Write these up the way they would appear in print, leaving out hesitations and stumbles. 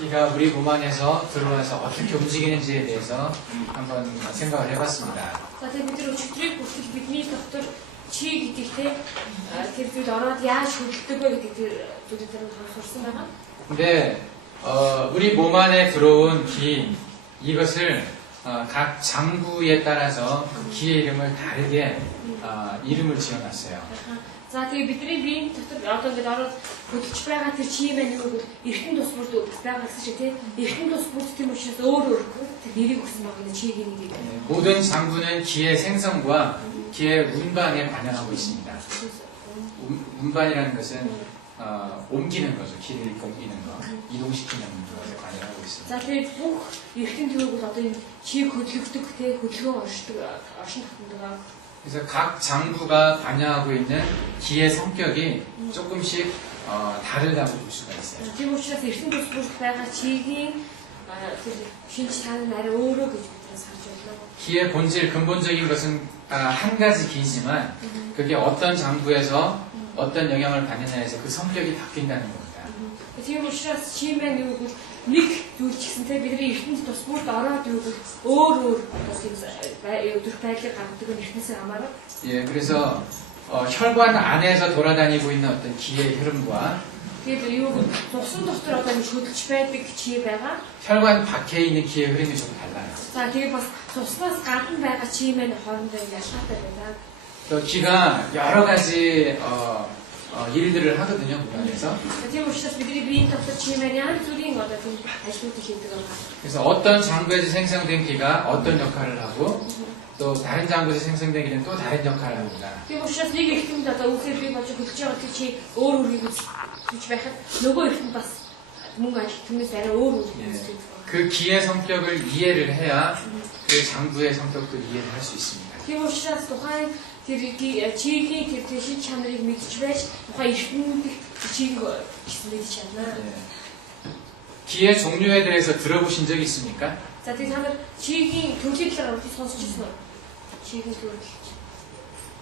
기가 우리 몸 안에서 들어와서 어떻게 움직이는지에 대해서 한번 생각을 해봤습니다. За тэгээд бид нар өчигдрийг хүртэл бидний дотор чи гэдэгтэй тэр зүйл ороод яаж хөдөлдөг вэ гэдэг тэр зүйлээр сурсан байгаа. 근데 우리 몸 안에 들어온 기 이것을 각 장부에 따라서 그 기의 이름을 다르게 이름을 지어놨어요. За тэгээд бидний биеийн дотор одоо ингээд ороод хөдөлж байгаа тэр чи маань юу гэвэл эртэн тус бүрд байгаа гэсэн шиг тийм эртэн тус бүрд тийм учраас өөр тэр нэрийг өгсөн байгаа нь чигийн нэрийг. 모든 장부는 기의 생성과 기의 운반에 관여하고 있습니다. 운반이라는 것은 옮기는 거죠. 기를 옮기는 거, 이동시키는 것에 관여하고 있습니다. За тэгээд бүх эртэн төвөг бол одоо энэ чиг хөдөлгдөг тийм хөдөлгөөн оршин тогтнодог. 그래서 각 장부가 관여하고 있는 기의 성격이 조금씩 다르다고 볼 수가 있어요. Тийм учраас эртэн тус бүрд байгаа чигийн шинж тань арай өөрөө гэж биднээс харж байна. 기의 본질, 근본적인 것은 한 가지 기지만 그게 어떤 장부에서 어떤 영향을 받느냐에서 그 성격이 바뀐다는 겁니다. Тийм учраас чи маань юу гэвэл нэг зүйл ч гэсэн те бидний эртний тус бүрд ороод юу гэвэл өөр тийм өдөрт байдлыг гаргадаг нь эртнээсээ хамаарна. 예, 그래서 혈관 안에서 돌아다니고 있는 어떤 기의 흐름과 Тэгээд юу гэвэл цугсан дотор одоо нэг хөдөлж байдаг чи байгаа. 혈관 밖에 있는 기의 흐름이 좀 달라요. За тэгээд бас цуснаас гадна байгаа чи маань хоорондоо ялгаатай байна. 또 기가 여러 가지 일들을 하거든요, 몸 안에서. Тийм учраас бидний биеийн дотор чи маань янз бүрийн одоо тийм ажлуудыг хийдэг байгаа. 그래서 어떤 장부에서 생성된 기가 어떤 역할을 하고 또 다른 장부에서 생성된 기는 또 다른 역할을 합니다. Тийм учраас нэг эртэмд одоо үсээр бий болж хөдөлж байгаа тэр чи өөр хийж байхад нөгөө эртэмд бас мөнгө ажил түнээс арай өөр үздэг. 그 기의 성격을 이해를 해야 그 장부의 성격도 이해를 할 수 있습니다. Тийм учраас тухайн тэр чигийн тэр шин чанарыг мэдж байж тухайн эртэмдийн чиг гэсэн мэдж чадна. 기의 종류에 대해서 들어보신 적 있습니까? За тийм та нар чигийн төрлийн талаар урьд сонсч ирсэн үү? Чигийн төрөл.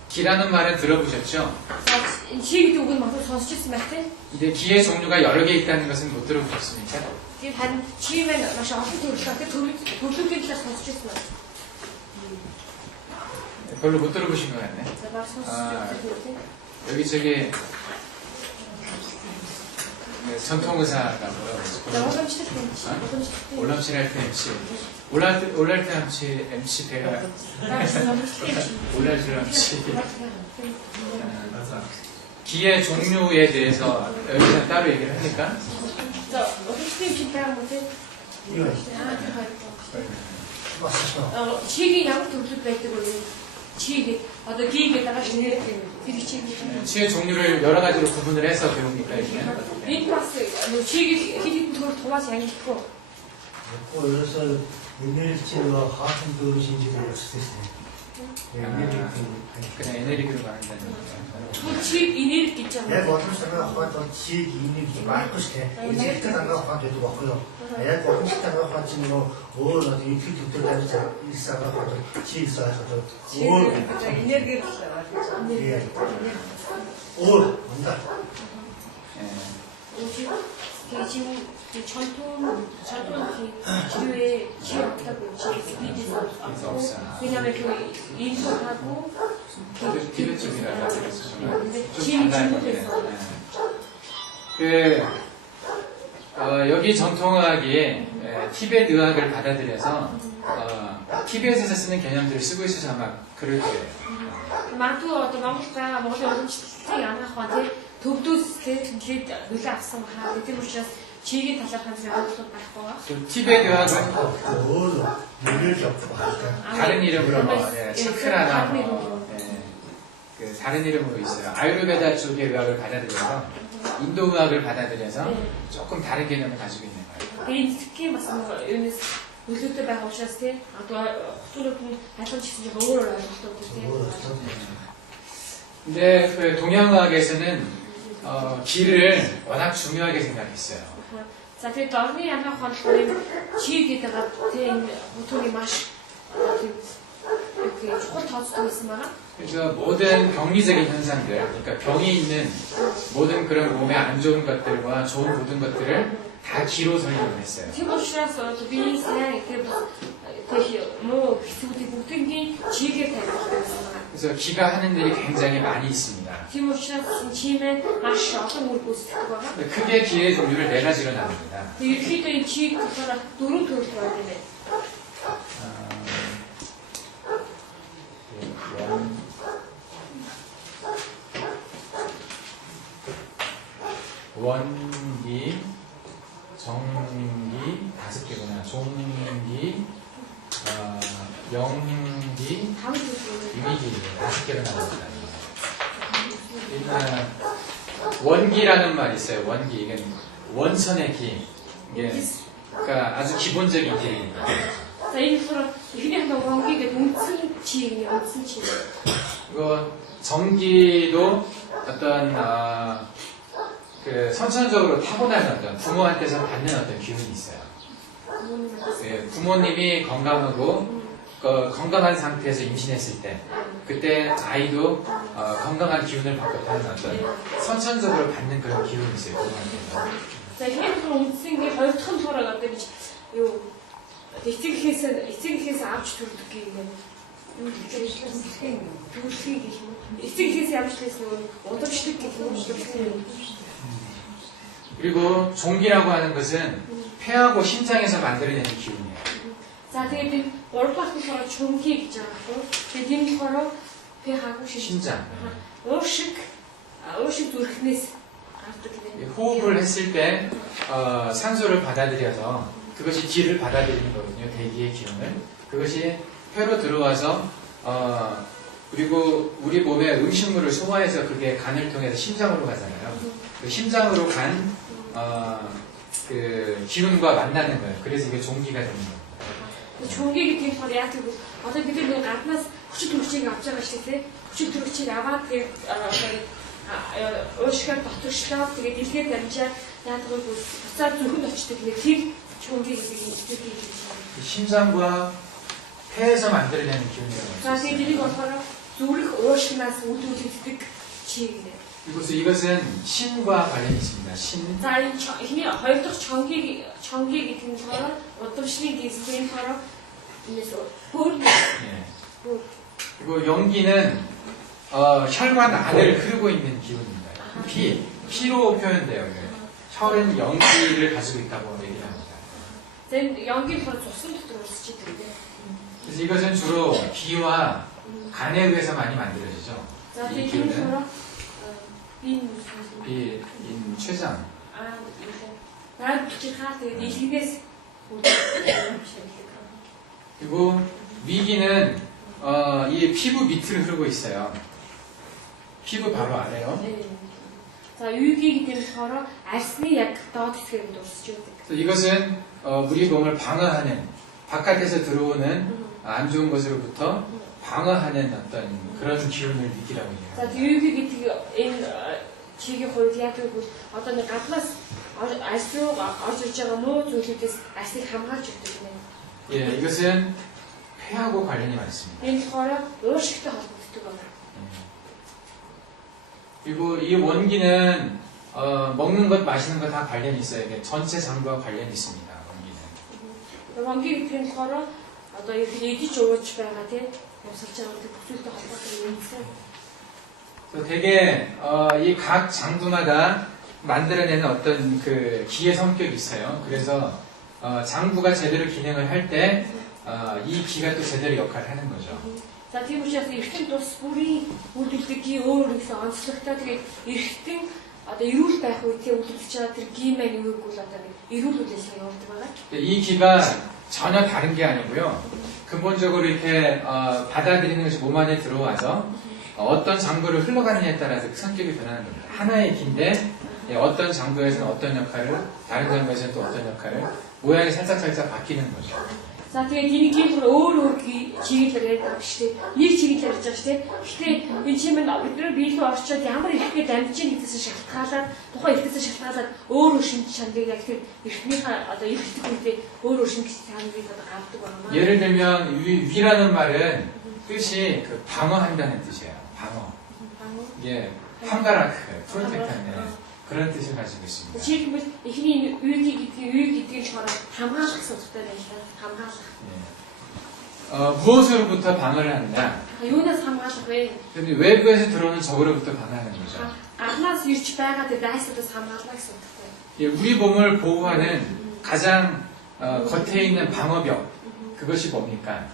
기라는 말은 들어보셨죠? За энэ чиг гэдэг үг нь магадгүй сонсч ирсэн байх тийм. 근데 기의 종류가 여러 개 있다는 것은 못 들어보셨습니까? Тийм харин чи маань маш олон төрөл төрлүүдийн талаар сонсч ирсэн үү? 별로 못 들어보신 것 같네. За баг сонсч ирсэн. 여기 저기 전통의사가 뭐라고 За 그러죠? 올람실 할 때 MC. 올랄 때 MC 배가 올랄 때 MC. 기의 종류에 대해서 여기서 따로 얘기를 합니까? За 어떻게 진짜한 거지? чигийн ямар төрлүүд байдаг вэ? чиг одоо гигээд байгаа шинээр тэр чиг. 치의 종류를 여러 가지로 구분을 해서 배웁니까 이게? Энэ бас чиг хэд хэдэн төрөл туваас ангилахгүй. 그래서 에너지와 하품 그 신지를 쓰셨어요. 그냥 에너지로 말한다는 거예요. чиг энерги гэж Яг байгаа. олон санаа хаваад чиг энерги байхгүй шүү дээ. Эзэгтэй санаа хаваад байдаг байхгүй юу? Яг олон санаа хаваад чинь өөр итгэл төвтэй байж ирсэн санаа хаваад чиг сайхад өөр энерги өөр унда. 지금 전통 치료에 취업하고 왜냐하면 그 인도하고 티베 쪽이라 그래서 지금 좀 달라요. 여기 전통의학이 티베트 의학을 받아들여서 티베트에서 쓰는 개념들을 쓰고 있어서 아마 그럴 거예요. 만두 어떤 Монгол과 Монголын уламжлалтыг анх ухаан төвдөөс тэгээд нөлөө авсан хаа гэдэг учраас чигийн талаар хандсан ойлголт байхгүй ба. 티베트 의학은 өөр нөлөөлөл авдаг байна. 다른 이름으로 차크라나 다른 이름으로 있어요. 아유르베다 쪽의 의학을 받아들여서 인도 의학을 받아들여서 조금 다른 개념을 가지고 있는 거예요. Тэгээд 특히 бас юунес нөлөөтэй байгаа учраас тийм одоо хотууд нь алхам гэсэн чинь өөр ойлголтууд тийм. 근데 그 동양의학에서는 기를 워낙 중요하게 생각했어요. За тэгээд орны анх ухаан чи гэдэг байгаа тийм бүтэний маш тийм чухал тооцдог байсан байгаа. 그래서 모든 병리적인 현상들, 그러니까 병이 있는 모든 그런 몸에 안 좋은 것들과 좋은 모든 것들을 다 기로 설명을 했어요. Тийм учраас би сайн тэр 뭐 хэсгүүдийг бүгднийг чигээр тавьсан байна. 그래서 기가 하는 일이 굉장히 많이 있습니다. Тийм учраас чимээ маш олон үр гүйцэтгэдэг байна. 크게 기의 종류를 네 가지로 나눕니다. Ерөнхийдөө энэ чиг болохоор дөрвөн төрөл байна юм байна. 원기, 정기, 5개구나. 종기, 영기, Таван төрөл. 위기 5개로 나눕니다. 일단 원기라는 말이 있어요. 원기 이게 원천의 기. 이게 그러니까 아주 기본적인 기입니다. За энэ болохоор эхнийх нь вонгийг үндсэн чиг нь үндсэн чиг. 그리고 정기도 어떤 그 선천적으로 타고난 어떤 부모한테서 받는 어떤 기운이 있어요. 예, 부모님이 건강하고 건강한 상태에서 임신했을 때 그때 아이도 건강한 기운을 받고 하는 어떤 선천적으로 받는 그런 기운이 있어요. 부모한테서. За эхнийх нь үндсэн гээ хоёр дахь нь болохоор одоо гэж юу эцэгхээс авч төрдөг гэх юм. Төрөлхий гэх юм. Эцэгхээс авч төрсөн нөгөө удамшдаг гэх юм. 그리고 종기라고 하는 것은 폐하고 심장에서 만들어내는 기운이에요. За тэгээд энэ гурав дахь нь болохоор чүнхий гэж байгаа байхгүй. Тэгээд энэ болохоор 폐하고 심장. уушиг зүрхнээс гардаг гэдэг. 호흡을 했을 때 산소를 받아들여서 그것이 기를 받아들이는 거거든요. 대기의 기운을. 그것이 폐로 들어와서 그리고 우리 몸에 음식물을 소화해서 그게 간을 통해서 심장으로 가잖아요. 그 심장으로 간 그 기운과 만나는 거예요. 그래서 이게 종기가 되는 거예요. Чүнхий гэдэг нь болохоор яг тийм одоо бид нэг гаднаас хүчит төрчийг авч байгаа шүү дээ. Хүчит төрчийг аваад тэгээд уушгаар дотгошлоо тэгээд дэлгээр дамжаад яадаг вэ? буцаад зүрхэнд очдог нэг тийм чүнхий гэдэг юм шүү. 심장과 폐에서 만들어내는 기운이라고 За 할수 тэгээд 있어요. энийг болохоор зүрх уушгнаас үүдүүлэгддэг чиг нэ. 그래서 이것은 신과 관련이 있습니다. 신. За энэ эхний хоёр дахь чонхий гэдэг нь болохоор удамшны гизлийн болохоор энэс бүр 예. 그리고 용기는 혈관 안을 흐르고 있는 기운입니다. 피로 표현돼요. 혈은 연기를 가지고 있다고 얘기를 합니다. зэн 연기 болохоор цусган дотор урсч идэг нэ. 그래서 이것은 주로 기와 간에 의해서 많이 만들어지죠. За 이 тэгээд энэ 기운은 болохоор 췌장. наад бичхаа тэгээд илгээс 그리고 위기는 이 피부 밑을 흐르고 있어요. 피부 바로 아래요. За 유기 гэдэг нь болохоор арсны яг доод хэсгээр дурсч байдаг. 그래서 이것은 우리 몸을 방어하는 바깥에서 들어오는 안 좋은 것으로부터 방어하는 어떤 그런 기운을 위기라고 해요. За 유기 гэдэг энэ чигийн хувьд яг гэвэл одоо нэг гаднаас арс руу орж иж байгаа муу зүйлүүдээс арсыг хамгаалж өгдөг юм. 예, 이것은 폐하고 관련이 많습니다. Энэ болохоор уушигтай холбогддог байна. 그리고 이 원기는 먹는 것, 마시는 것 다 관련이 있어요. 이게 전체 장과 관련이 있습니다. 원기는. 원기 гэдэг нь болохоор одоо яг эдэж ууж байгаа тийм явсалж байгаа гэдэг бүсэлтэй холбоотой юм гэсэн. 그래서 되게 이 각 장부마다 만들어내는 어떤 그 기의 성격이 있어요. 그래서 장부가 제대로 기능을 할 때 이 기가 또 제대로 역할을 하는 거죠. За тийм учраас эртний тус бүрийн үйлдвэрлэдэг gie өөр гэсэн онцлогтой тэгээд эртний одоо эрүүл байх үедээ үйлдвэрлэж байгаа тэр gie маань юу гэвэл одоо нэг эрүүл үйлчлэл явуулдаг байна. 이 기가 전혀 다른 게 아니고요. 근본적으로 이렇게 받아들이는 것이 몸 안에 들어와서 어떤 장부를 흘러가느냐에 따라서 그 성격이 변하는 겁니다. 하나의 기인데 어떤 장부에서는 어떤 역할을, 다른 장부에서는 또 어떤 역할을, 모양이 살짝살짝 바뀌는 거죠. За тэгээд энэ гимээр өөр чиглэлээр ярьдаг шүү дээ. Нэг чиглэлээр ярьж байгаа шүү дээ. Гэхдээ энэ чимэнд бидний бие рүү орчоод ямар ихэхээр дамжиж нэгдсэн шалтгаалаад тухайн ихэсэн шалтгаалаад өөр шинж чанарыг яг тэр эртнийхээ одоо ихэдэг үедээ өөр шинж чанарыг одоо гаргадаг байна. 예를 들면 위라는 말은 뜻이 그 방어한다는 뜻이에요. 방어. 이게 함가라크, 프로텍트인데 그런 뜻을 가지고 있습니다. Жишээлбэл эхний үе гэдгийг чухал хамгаалах гэсэн утгатай байна л да. Хамгаалах. 예. 무엇으로부터 방어를 하느냐? Юунаас хамгаалах вэ? 근데 외부에서 들어오는 적으로부터 방어하는 거죠. Гаднаас ирж байгаа дайсуудаас хамгаална гэсэн утгатай. 예, 우리 몸을 보호하는 가장 겉에 있는 방어벽, 그것이 뭡니까?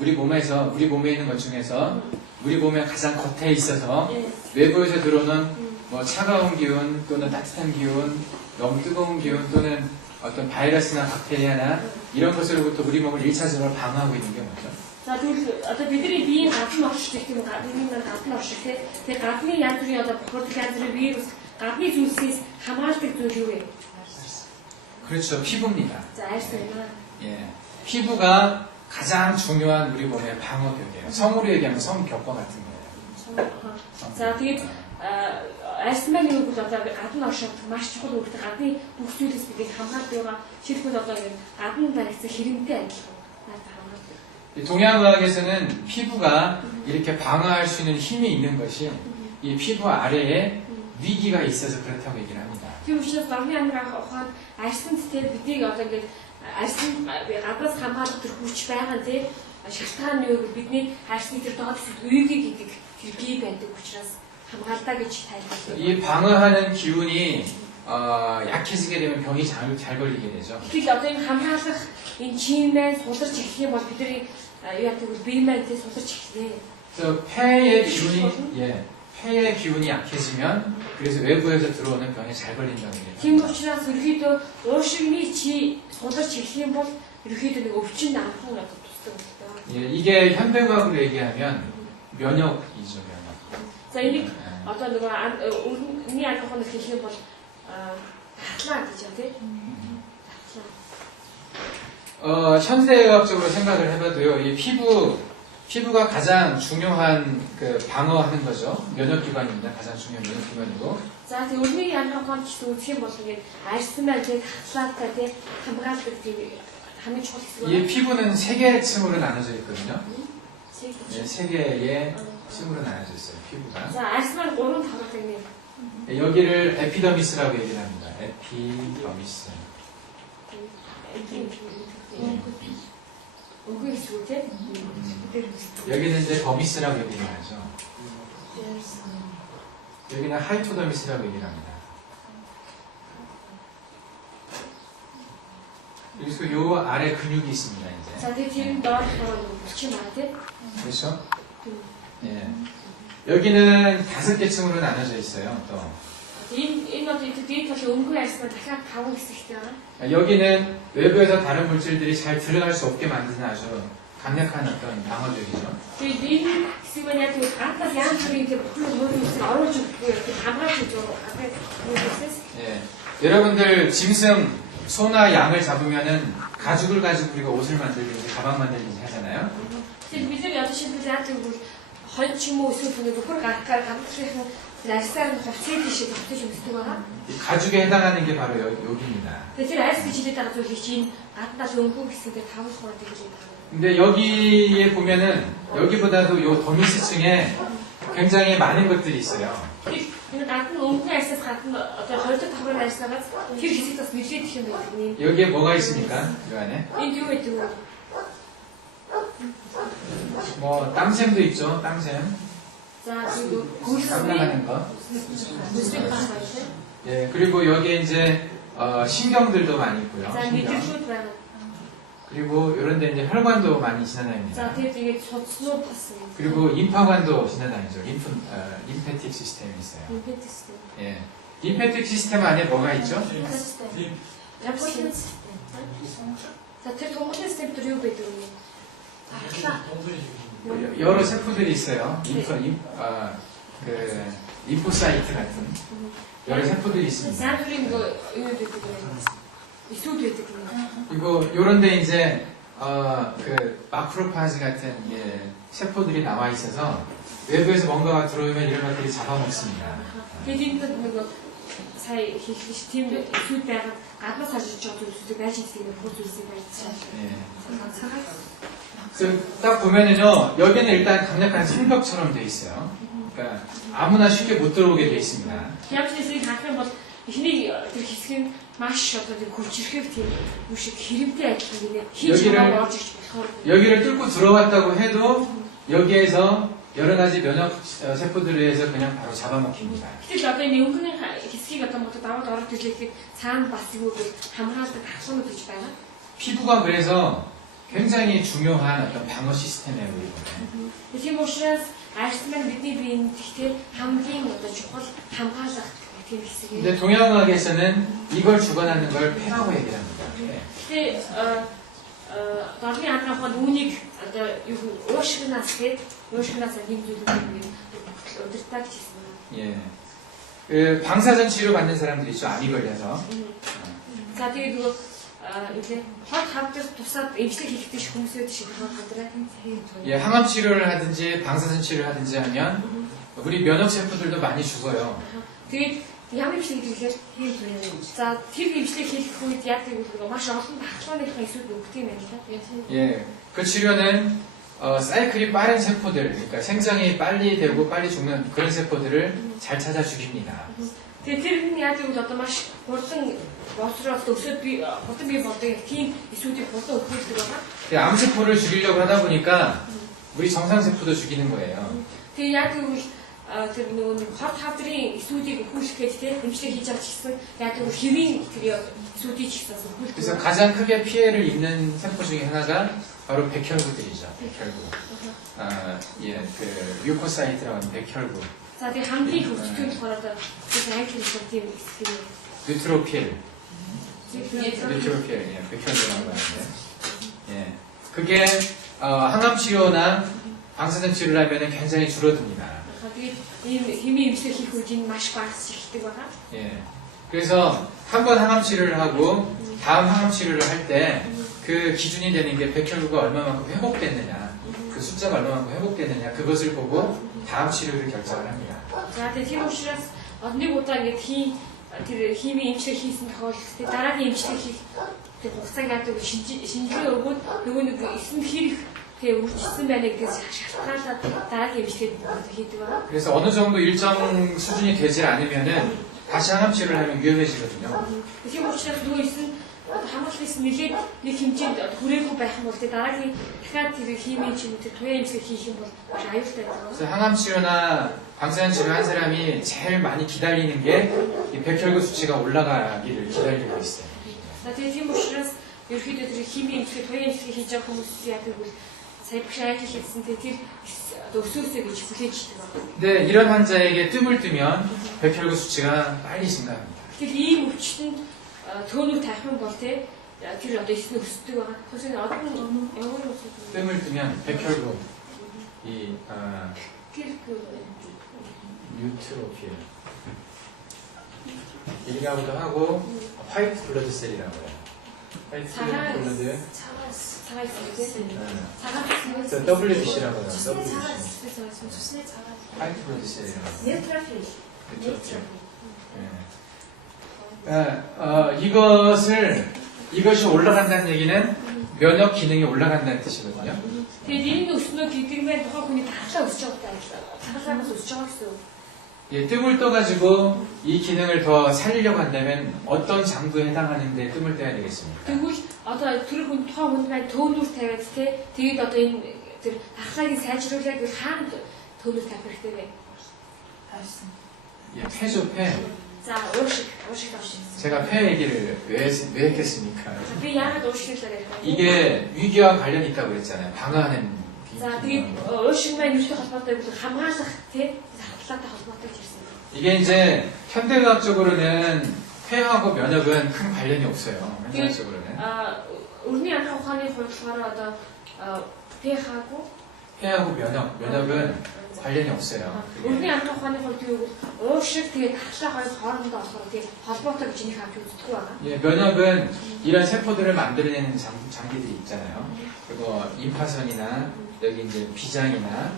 우리 몸에 있는 것 중에서 우리 몸의 가장 겉에 있어서 예. 외부에서 들어오는 뭐 차가운 기운 또는 따뜻한 기운, 너무 뜨거운 기운 또는 어떤 바이러스나 박테리아나 이런 것으로부터 우리 몸을 1차적으로 방어하고 있는 게 뭐죠? За тэгвэл одоо бидний биеийн гадна оршиж гэх юм гадны гадна орших те. Тэгээ гадны янз бүрийн одоо бохирдол янз бүрийн вирус гадны зүйлсээс хамгаалдаг зүйл юу вэ? 그렇죠. 피부입니다. За арьс байна. 예. 피부가 가장 중요한 우리 몸의 방어벽이에요. 성으로 얘기하면 성벽과 같은 거예요. За тэгээд арьс маань юу гэвэл одоо гадна орших маш чухал үүрэгтэй гадны бүх зүйлээс бидийг хамгаалдаг байгаа. Жишээлбэл одоо энэ гадна баригдсан хэрэмтэй адилхан. Надад хамгаалдаг. 동양의학에서는 피부가 이렇게 방어할 수 있는 힘이 있는 것이 이 피부 아래에 위기가 있어서 그렇다고 얘기를 합니다. Тийм учраас орны амрах ухаанд арьсанд те бидийг одоо ингээд арьсан гаднаас хамгаалах төр хүч байгаа те шалтгаан нь юу гэвэл бидний арьсны тэр доод хэсэгт үеиг гэдэг тэр бий байдаг учраас хамгаалдаа гэж тайлбарлав. 이 방어하는 기운이 약해지게 되면 병이 잘 걸리게 되죠. Тэгэхээр одоо энэ хамгаалах энэ чимээ суларч эхлэх юм бол бидний яа гэвэл бие маань те суларч эхлэв. 그래서 폐의 기운이 약해지면 그래서 외부에서 들어오는 병에 잘 걸린다고 Тийм 얘기해요. учраас ерөөдөө уушигны чи суларч эхлэх юм бол ерөөдөө нэг өвчин амхан одоо тусдаг гэдэг. 예, 이게 현대과학으로 얘기하면 면역이죠, 면역. За энийг одоо нөгөө өмнөний анхны хэлэх юм бол датлаа гэж байна тийм. датлаа. 현대의학적으로 생각을 해봐도요, 이 피부가 가장 중요한 그 방어하는 거죠. 면역기관입니다. 가장 중요한 면역기관이고. За тэг өмнөний анхны гэсэн үгс юм бол ингээд арьсан байна тийм датлаатай тийм хамгаалдаг тийм хамгийн чухал хэсэг 이 피부는 세 개의 층으로 나눠져 있거든요. байна. 예, 세 개의 층으로 나눠져 있어요. 피부가. За арьс маань 3 тавгадаг юм. 예, 여기를 에피더미스라고 얘기를 합니다. 에피더미스. Үгүй эсвэл тийм. 여기는 이제 더미스라고 얘기를 하죠. 여기는 하이포더미스라고 얘기를 합니다. 그래서 요 아래 근육이 있습니다. 이제. За тэг тийм доор булчин байна тийм. 그렇죠? 예. 여기는 5개 층으로 나눠져 있어요. 또. Энэ одоо дээд талын өнгөө арьс маань дахиад 5 хэсэгтэй байна. 여기는 외부에서 다른 물질들이 잘 들어갈 수 없게 만드는 아주 강력한 어떤 방어벽이죠. Тэгээд энэ хэсэг маань яг гаднаас янз бүрийн тийм бүхэл өөрөөс оруулж өгөхгүй хамгаалж өгч байгаа. 예. 여러분들 짐승 소나 양을 잡으면은 가죽을 가지고 우리가 옷을 만들든지 가방 만들든지 하잖아요. Тэгээд бид нар одоо шинэ яг тэгвэл хон ч юм уу эсвэл нөхөр гарахаар гамтлах арьсаар хувцсыг тийшээ тавьж өмсдөг байгаа. 이 가죽에 해당하는 게 바로 여기입니다. Тэгээд тэр арьс гэж хэлээд байгаа зүйлийг чинь гаднаас өнгөө гэсэндээ тавах байдаг гэж байна. 근데 여기에 보면은 여기보다도 요 더미스층에 굉장히 많은 것들이 있어요. Энэ гадна өнгөө арьсаас гадна одоо хоёрдох таврын арьсаагаас тэр хэсэгт бас нэлээд их юм байдаг. 여기에 뭐가 있습니까? 이 안에? Энд юу гэдэг вэ? 뭐 땀샘도 있죠. 땀샘. За тийм 땀 나가는 거. мүсрэг байх байх. 예, 그리고 여기에 이제 신경들도 많이 있고요. За 신경. мэдрэжүүд байна. 그리고 이런 데 이제 혈관도 많이 За 지나다닙니다. тэгээд ингээд судснууд бас 그리고 임파관도 지나다니죠. 림페틱 시스템이 있어요. импетстэй. 예. 림페틱 시스템 안에 뭐가 있죠? Ямпулын систем. За тэр томооны систем дээр юу байдаг вэ? Дархлаа. 여러 세포들이 있어요. 림포사이트 같은 여러 세포들이 있습니다. Сайн бүрийн юу байдаг вэ? Исүүд байдаг юм. 그리고 요런데 이제 그 마크로파지 같은 세포들이 나와 있어서 외부에서 뭔가가 들어오면 이런 것들이 잡아먹습니다. Тэгээд энд нэг сая хийх тийм исүүд байгаа гаднаас харж байгаа зүйлсүүдийг байж 있는 бүх зүйлсийг барьцсан. 예. Цагаат. 그래서 딱 보면은요, 여기는 일단 강력한 성벽처럼 돼 있어요. 그러니까 아무나 쉽게 못 들어오게 돼 있습니다. Ямар ч хэсгийг харах юм бол эхний тэр хэсэг нь маш одоо тэр хүчрхэг тийм юу шиг хэрэмтэй адилхан гинэ хийж байгаа орж ирж болохоор 여기를 뚫고 들어왔다고 해도 여기에서 여러 가지 면역 세포들에 의해서 그냥 바로 잡아먹힙니다. гэтэл одоо энэ өнгөний хэсгийг одоо мод даваад ороод ирлэхэд цаана бас юу гэж хамгаалдаг тахлууд гэж байна. 피부가 그래서 굉장히 중요한 어떤 방어 시스템이에요. 우리. Тийм учраас арьс маань бидний биеийн тэгтээ хамгийн одоо чухал хамгаалах тийм хэсэг юм. 근데 동양학에서는 이걸 주관하는 걸 폐라고 얘기를 합니다. 폐. Тэгээ дорны анхаарал үүнийг одоо юу уушгнаас гээд уушгнаас нэг зүйл удирдах гэсэн юм. 예. 그 방사선 치료 받는 사람들 있죠. 암이 걸려서. За тэгээд нөгөө 이제 хот хавдар тусаад эмчлэг хийхдээ хүмүүсүүд шиг хадраа. 예, 항암 치료를 하든지 방사선 치료를 하든지 하면 우리 면역 세포들도 많이 죽어요. Тэгээд ямар эмчлэг хийхээр хийх юм. За тэр эмчлэг хийх үед яг тэгвэл маш олон багцлааныхаа эсвэл өгдөг юм байна л да. 예, 그 치료는 사이클이 빠른 세포들, 그러니까 생장이 빨리 되고 빨리 죽는 그런 세포들을 잘 찾아 죽입니다. Тэгээд тэр нь яг тэгвэл одоо маш хурдан боловсрол өсөд би хурдан бий болдог тийм эсүүдийг хурдан өгүүлдэг байна. 암 세포를 죽이려고 하다 보니까 우리 정상 세포도 죽이는 거예요. Тэгээд яг тэгвэл тэр нөгөө хот хавдрын эсүүдийг өгүүлэх гэж тийм эмчлэг хийж байгаа ч гэсэн яг тэгвэл хэвийн тэр эсүүдийг ч гэсэн өгүүлдэг. 그래서 가장 크게 피해를 입는 세포 중에 하나가 바로 백혈구들이죠. 백혈구. 예, 그 뮤코사이트라고 하는 백혈구. За тэгээд хамгийн хөвчтөн болохоор одоо тэр англи хэлээр тийм хэсэг юм. 뉴트로필. 뉴트로필, 예, 백혈구라고 하는데. 예. 그게 항암 치료나 방사선 치료를 하면 굉장히 줄어듭니다. Тэгээд ийм химийн эмчлэг хийх үед энэ маш багасч эхэлдэг байна. 예. 그래서 한 번 항암 치료를 하고 다음 항암 치료를 할 때 그 기준이 되는 게 백혈구가 얼마만큼 회복됐느냐, 그 숫자가 얼마만큼 회복됐느냐 그것을 보고 다음 치료를 결정을 합니다. За тэгээд тийм учраас нэг удаа ингээд тэр химийн эмчлэг хийсэн тохиолдолд дараагийн эмчлэг хийх тэр хугацааг яадаг шинжилгээ өгөөд нөгөө нэг эсэнд хэрэг тэгээ үржилсэн байна гэдгээс шалтгаалаад дараагийн эмчлэгийг хийдэг байна. 그래서 어느 정도 일정 수준이 되지 않으면은 다시 항암 치료를 하면 위험해지거든요. Тийм учраас нөгөө эсэнд хамгаалах эсэнд нэлээд нэг хэмжээнд хүрээгүй байх юм бол тэгээ дараагийн дахиад тэр химийн чинь тэр туяа эмчлэг хийх юм бол маш аюултай байна. 그래서 항암 치료나 방사선 치료 한 사람이 제일 많이 기다리는 게 이 백혈구 수치가 올라가기를 기다리고 있어요. За тэгээд тийм учраас ерөөхдөө тэр химийн эмчлэг туяа эмчлэг хийж байгаа хүмүүс яг тэгвэл сая багш айлт хийсэн тэр өсөөсөө гэж хүлээж байгаа. 근데 이런 환자에게 뜸을 뜨면 백혈구 수치가 빨리 증가합니다. Тэгэхээр ийм өвчтөнд төөнөөр тавих юм бол тэр одоо эсний өсдөг байгаа. Тэгэхээр одоо ямар 뜸을 뜨면 백혈구 뉴트로필 이라고도 하고 화이트 블러드 셀이라고 해요. 화이트 블러드 차가 있는데 저 WBC라고 해요. WBC. 화이트 블러드 셀이라고 해요. 뉴트로필. 이것이 올라간다는 얘기는 면역 기능이 올라간다는 뜻이거든요. Тэгээд энэ өснөө гэдгийгмээр тухайн хүний тахлаа өсөж байгаа гэдэг. тахлаагаас өсөж байгаа гэсэн. 예, 뜸을 떠가지고 이 기능을 더 살리려고 한다면 어떤 장부에 해당하는데 뜸을 떼야 되겠습니까? Тэгвэл одоо тэр хүн тухайн хүнд маань төөнүүр тавиад те тэгээд одоо энэ тэр тахлагийг сайжруулах гэж хаана төөнүүр тавих хэрэгтэй вэ? 예, 폐죠, 폐. За уушиг тавьчих. 제가 폐 얘기를 왜 했겠습니까? Би яагаад уушиглаа гэх вэ? 이게 위기와 관련이 있다고 그랬잖아요. 방어하는 За тэгээд уушиг маань юутай холбоотой вэ? хамгаалах те тахлагтай холбоотой ч гэсэн. 이게 이제 현대의학적으로는 폐하고 면역은 큰 관련이 없어요. 현대의학적으로는. 우리 안과 ухааны хувьдлаараа одоо 폐하고 면역은 관련이 없어요. 우리 안과 ухааны хувьд уушиг тэгээд тахлаа хоёр хоорондоо болохоор тэгээд холбоотой гэж нэг авч үздэг байна. 예, 면역은 이런 세포들을 만들어내는 장기들이 있잖아요. 그리고 임파선이나 여기 이제 비장이나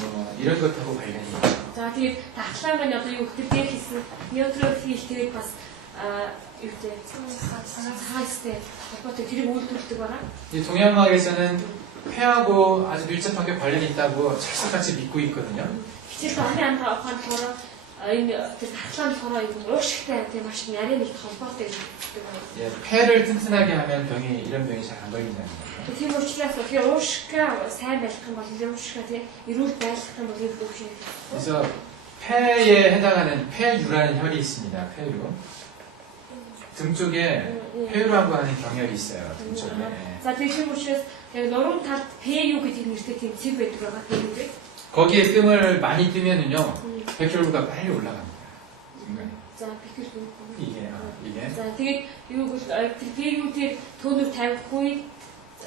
뭐 이런 것하고 관련이 있죠. За тэгээд тахлаа маань одоо юу гэдэг дээр хийсэн неутрофил тэгээд бас юутэй цагаастай холбоотой тэрийг үйлдвэрлэдэг байна. 이 동양학에서는 폐하고 아주 밀접하게 관련이 있다고 찰떡같이 믿고 있거든요. хичээл орны амгаа ухаан болохоор энэ тэр татлаан болохоор юм уушигтай тийм маш нарийн нэг холбоотой гэдэг байна. 예, 폐를 튼튼하게 하면 병이 이런 병이 잘 안 걸린다는 거죠. Тийм учраас тэгэхээр уушгаа сайн байх юм бол уушгаа тийм эрүүл байх юм бол энэ бүх шиг. 그래서 폐에 해당하는 폐유라는 혈이 있습니다. 폐유. 등 쪽에 폐유라고 하는 경혈이 있어요. 등 쪽에. За тийм учраас яг нуруунд талд PU гэдэг нэртэй тийм цэг байдаг байгаа PU-г. 거기에 뜸을 많이 뜨면은요, 백혈구가 빨리 올라갑니다. 중간에. За бикэр 이게. За тэгээд юу гэвэл тэр PU дээр төөнөр тавихгүй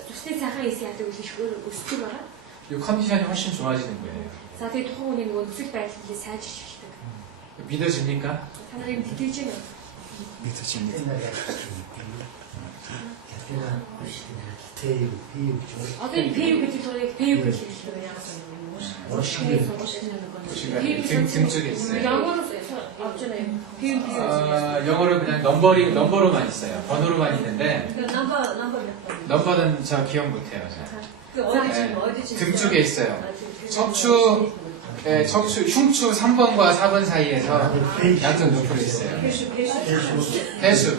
тусны цаахан эс яадаг үл их өсдөг байгаа. 이 컨디션이 훨씬 좋아지는 거예요. За тэгээд тухайн хүний нөгөө нөхцөл байдлыг сайжирч эхэлдэг. 믿어집니까? Та нарыг мэдээж байна. 믿어집니다. 옛날에 갓게나 대유, 비유 쪽. Одоо энэ PU гэдэг зүйлийг PU гэж хэлдэг байна. 멋있게. 등 쪽에 있어요. 영어로 없잖아요. PU. 영어로 그냥 넘버로만 있어요. 번호로만 있는데, 넘버 몇 번? 넘버는 저 기억 못해요. 그 어디 네, 어디 등 쪽에 있어요. 척추, 흉추 3번과 4번 사이에서 약간 높여 있어요. 폐수.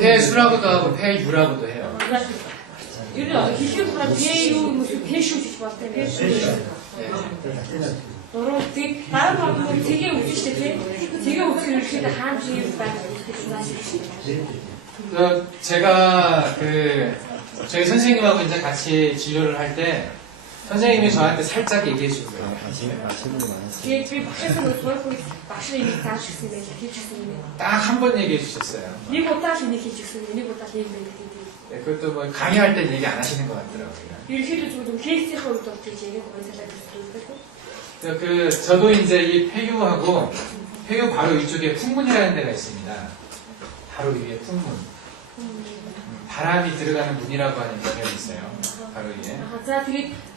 폐수라고도 하고 폐유라고도 해요. ер нь хэлхийд хараад PU хүмүүс PU гэж болтой юм. Нуруу тийг дараа нь тгээ үзэж штэ тий. Тгээ үзэх хэрэгтэй хаан жив байх гэж байна. 제가 저희 선생님하고 이제 같이 진료를 할 때 선생님이 저한테 살짝 얘기해 주고요. Тэгээд би багшаас нь өөрөөр багш нэг зааж өгсөн байх хийж өгсөн юм. 딱 한 번 얘기해 주셨어요. Нэг удаа л энийг хийж өгсөн, нэг удаа л ийм байх гэдэг. 네, 그것도 뭐 강의할 때 얘기 안 하시는 것 같더라고요. Ерөнхийдөө зөвхөн лекцийн хувьд бол тийж яг онцлог 그 гэсэн. 저도 이제 이 폐유하고 폐유 바로 이쪽에 풍문이라는 데가 있습니다. 바로 위에 풍문. 바람이 들어가는 문이라고 하는 경향이 있어요. 바로 위에. За тэгээд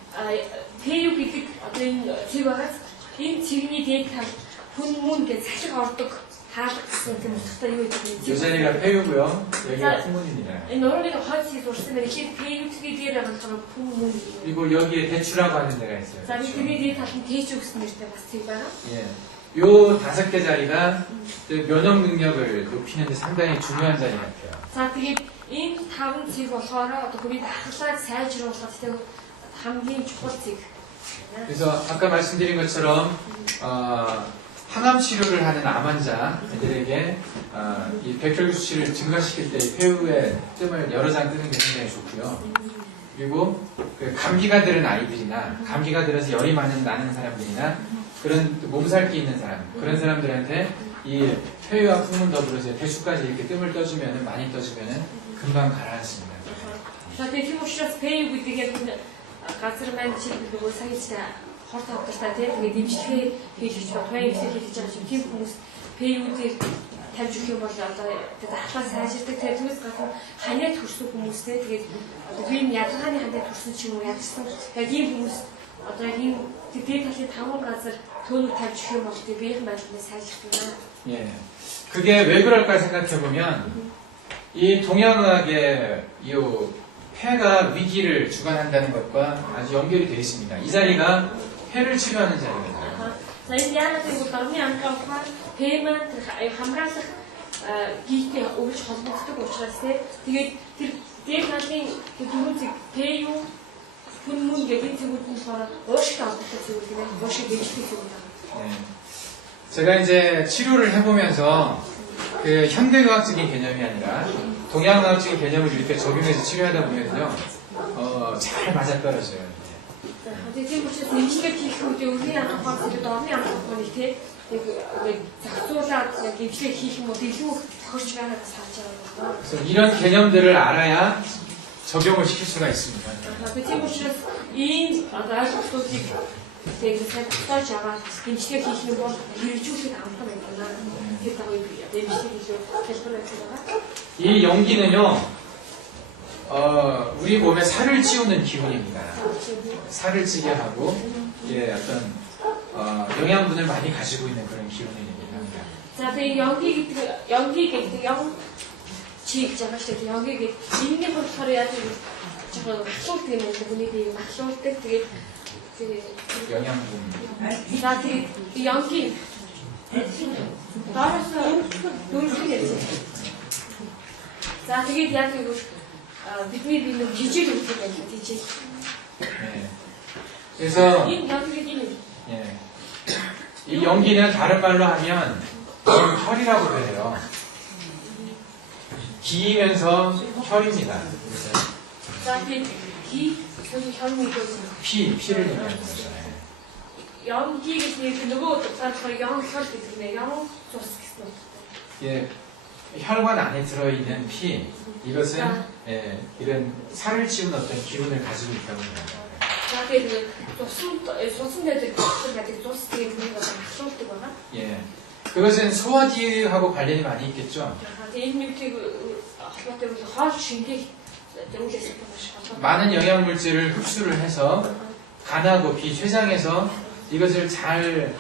PU гэдэг одоо энэ цэг байгаа. Энэ цэгний дээд тал хүн мөн гэж цашиг ордог хаалга гэсэн тийм утгатай юу гэдэг 이 юм. 자리가 폐유고요. 여기가 풍문입니다. Энэ нурууны хойцыг зурсан байна. Тэгэхээр PU цэгийн дээр байгаа хүн мөн. 그리고 여기에 대추라고 하는 데가 있어요. За нэг цэгний дээд тал нь тээж өгсөн нэртэй бас цэг байгаа. 예. 요 5개 자리가 면역 능력을 높이는 데 상당히 중요한 자리 같아요. За тэгээд энэ 5 цэг болохоор одоо хүний дахлааг сайжруулахад тийм хамгийн чухал цэг. 그래서 아까 말씀드린 것처럼 항암 치료를 하는 암 환자들에게 이 백혈구 수치를 증가시킬 때 폐우의 뜸을 여러 장 뜨는 게 굉장히 좋고요. 그리고 그 감기가 들은 아이들이나 감기가 들어서 열이 나는 사람들이나 그런 몸살기 있는 사람 그런 사람들한테 이 폐유와 풍문 더불어서 대추까지 이렇게 뜸을 떠주면은 많이 떠주면은 금방 가라앉습니다. За тэгээд тийм учраас PU гэдэг яг газар маань чинь нөгөө саяцтай хорт авдагтай тийм тэгээд дэмжлэгээ хийж байгаа тухайн хэсэг хийж байгаа чинь тийм хүмүүс PU дээр тавьж өгөх юм бол одоо дахлаа сайжирдаг тэгээд түүнээс гадна ханиад төрсөн хүмүүстэй тэгээд одоо би ядгааны ханиад төрсөн ч юм уу ядсан яг ийм хүмүүс одоо ийм дээд талын 5 газар төөнөөр тавьж өгөх юм бол тэгээд биеийн байдлыг сайжирдаг. 예. 그게 왜 그럴까 생각해보면, 이 동양의학의 이 폐가 위기를 주관한다는 것과 아주 연결이 되어 있습니다. 이 자리가 폐를 치료하는 자리거든요. За энэ яг нэг орны амгаа пэймент хамгаалах гихтэй өгж холбогддог учраас тэгээд тэр дээр талын дөрөв зэг PU хүн мөн гэдэг зүйлүүд нь болохоор ууштай холбогддог зүйл гэнэ. Ууштай дэвшдэг зүйл байна. 예. 제가 이제 치료를 해보면서 그 현대의학적인 개념이 아니라 동양의학적인 개념을 이렇게 적용해서 치료하다 보면요, 잘 맞아떨어져요. Тэгээд тийм учраас нэмжлэг хийх үедээ өрний анхаарал гэдэг орны анхаарал тий яг зохицуулаад яг нэмжлэг хийх юм уу илүү тохирч байгааг сааж байгаа. 그래서 이런 개념들을 알아야 적용을 시킬 수가 있습니다. Тийм учраас ийм ойлголтуудыг тэгээд сайн тааж нэмжлэг хийх юм бол хэрэгжүүлэх амархан байна. Тэгээд одоо нэмжлэг илүү хэлбэр байгаа. 이 연기는요, 우리 몸에 살을 찌우는 기운입니다. 살을 찌게 하고, 예, 어떤, 영양분을 많이 가지고 있는 그런 기운을 얘기합니다. За тэгээд 연기 гэдэг чи гэж байгаа шүү дээ. 연기 гэдэг энэний болохоор яаж жоохон махлуулдаг юм байна. Хүний бие махлуулдаг. Тэгээд 영양분. За тэгээд янгийн доороос дөрвөн гэж. За тэгээд яг нэг бидний би нэг жижиг үгтэй байх тийч. 예. 그래서 Энэ янгийн 예. 이 연기는 다른 말로 하면 혈이라고 해요. 기이면서 혈입니다. За тэгээд 기 혈미 피를 얘기하는 거죠. янгийн гэж нэг нөгөө утгаар 양 혈 гэдэг нэ 양 цус гэсэн. 예. 혈관 안에 들어있는 피, 이것은 예, 이런 살을 찌운 어떤 기운을 가지고 있다고 합니다. За тэгээд цуснд байдаг цус тэгээд нэг асуудаг байна. 예. 그것은 소화기하고 관련이 많이 있겠죠. Тэгээд энэ нэг холбоотой бол хоол шингээх зүйлээс байна. 많은 영양물질을 흡수를 해서 간하고 비, 췌장에서 이것을 잘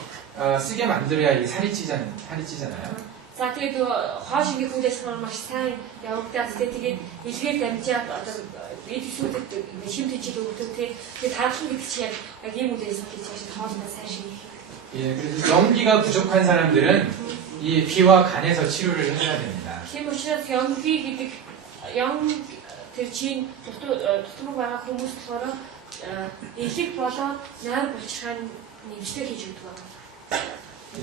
쓰게 만들어야 이 살이 찌잖아요. За тэгээд хоол шингээх зүйлээс маш сайн явагдаад тэгээд илгээд дамжаад одоо эд хэсүүдэд шимт хичээл өгдөг тэгээд таалхан гэдэг чинь яг ийм үдээс гэж хоолтой сайн шингээх. 예, 그래서 연기가 부족한 사람들은 이 비와 간에서 치료를 해줘야 됩니다. Тийм учраас янги гэдэг тэр чинь дутмаг байгаа хүмүүс болохоор элэг болоо найр булчирхааны нэмжлэг хийж өгдөг байна.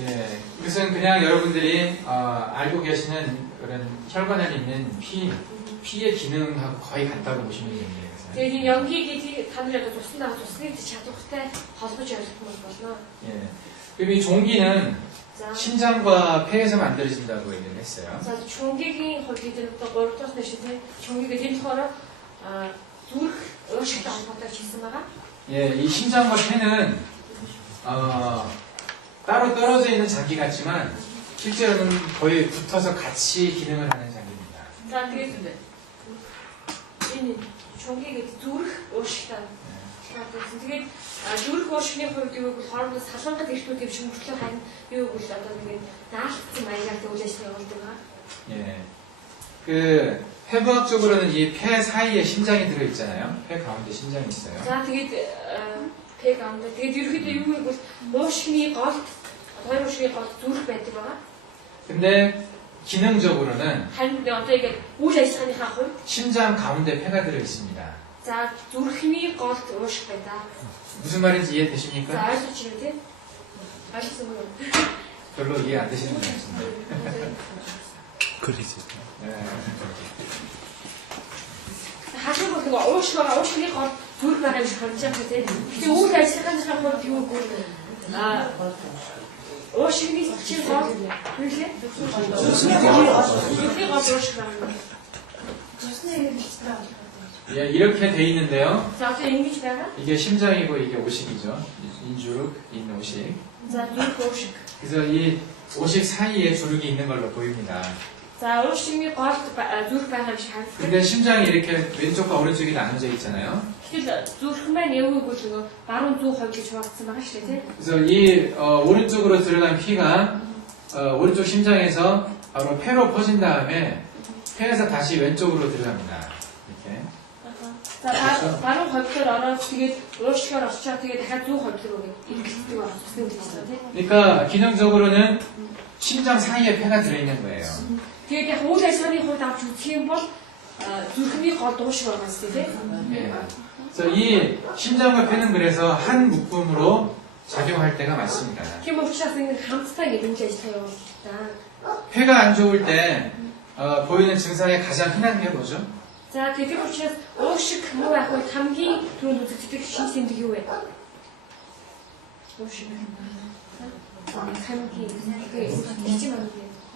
예, 이것은 그냥 여러분들이 알고 계시는 그런 혈관 안에 있는 피의 기능하고 거의 같다고 보시면 됩니다. Тэгээд энэ янги гэдэг та нар одоо туслах чадвартай холбож ойлгох болно. 예, 그리고 이 종기는 За 심장과 폐에서 만들어진다고 얘기를 했어요. За чүнгийн хувьд бид одоо 3 дахь нэштэй чүнгийг энэ болохоор зүрх уушигтай холбоотой хийсэн байгаа. 예, 이 심장과 폐는 따로 떨어져 있는 장기 같지만 실제로는 거의 붙어서 같이 기능을 하는 장기입니다. За тэгээд энэ чүнгийг зүрх уушигтай. Тэгээд зүрх уушигны хувьд юу гэвэл хоорондоо салангад иртүүд юм шиг мөртлөө харин юу гэвэл одоо нэг наалтсан маягаар үйл ажиллагаа явуулдаг байгаа. 예, 그 폐부학적으로는 이 폐 사이에 심장이 들어 있잖아요. 폐 가운데 심장이 있어요. За тэгээд тэг амд тэгээд ерөөхдөө юу гэвэл уушигны голд хоёр уушигны голд зүрх байдаг байгаа. 근데 기능적으로는 харин одоо яг үйл ажиллагааныхаа хувьд 심장 가운데 폐가 들어 있습니다. за зүрхний голд уушиг байдаг. 무슨 말인지 За 이해되십니까? ойлгож байна тийм. Ойлгосон уу? 별로 이해 안 되시는 것 같습니다. 그러지. 예. Хашиг бол нэг уушигны голд зүрх байгаа юм шиг харж байгаа тийм. Тэгээ үйл ажиллагааныхаа хувьд юу гэвэл уушигны чинь гол юу лээ? зүрхний голд уушиг байгаа. 예, 이렇게 돼 있는데요. За одоо ингэж байгаа. 이게 심장이고 이게 오식이죠. 인주륵, 인오식. За зүрх уушиг. 그래서 이 오식 사이에 주륵이 있는 걸로 보입니다. За уушигны голд зүрх байгаа юм шиг харагдав. 근데 심장이 이렇게 왼쪽과 오른쪽이 나눠져 있잖아요. Тэгэхээр зүрх маань яваагүй нөгөө баруун зүүн хувь гэж хуваагдсан байгаа шүү дээ тийм. 그래서 이 오른쪽으로 들어간 피가 오른쪽 심장에서 바로 폐로 퍼진 다음에 폐에서 다시 왼쪽으로 들어갑니다. 이렇게. За баруун хувьд ороод тэгээд уушгаар очоод тэгээд дахиад зүүн хувьд руу ирэхдэг байна. Цусны үйл ажиллагаа тийм. 그러니까 기능적으로는 심장 사이에 폐가 들어있는 거예요. Тэгээд яг үйл ажиллагааны хувьд авч үзэх юм бол зүрхний гол уушиг байгаа юм тийм. 예. 그래서 이 심장과 폐는 그래서 한 묶음으로 작용할 때가 많습니다. Тийм учраас ингэ хамтдаа ингэ үйл ажиллагаа явуулдаг. 폐가 안 좋을 때 보이는 증상의 가장 흔한 게 뭐죠? За тэгээд учраас уушиг муу байх үед хамгийн түрүүнд үзэгддэг шинж тэмдэг юу вэ? уушиг. хамгийн тийм юм.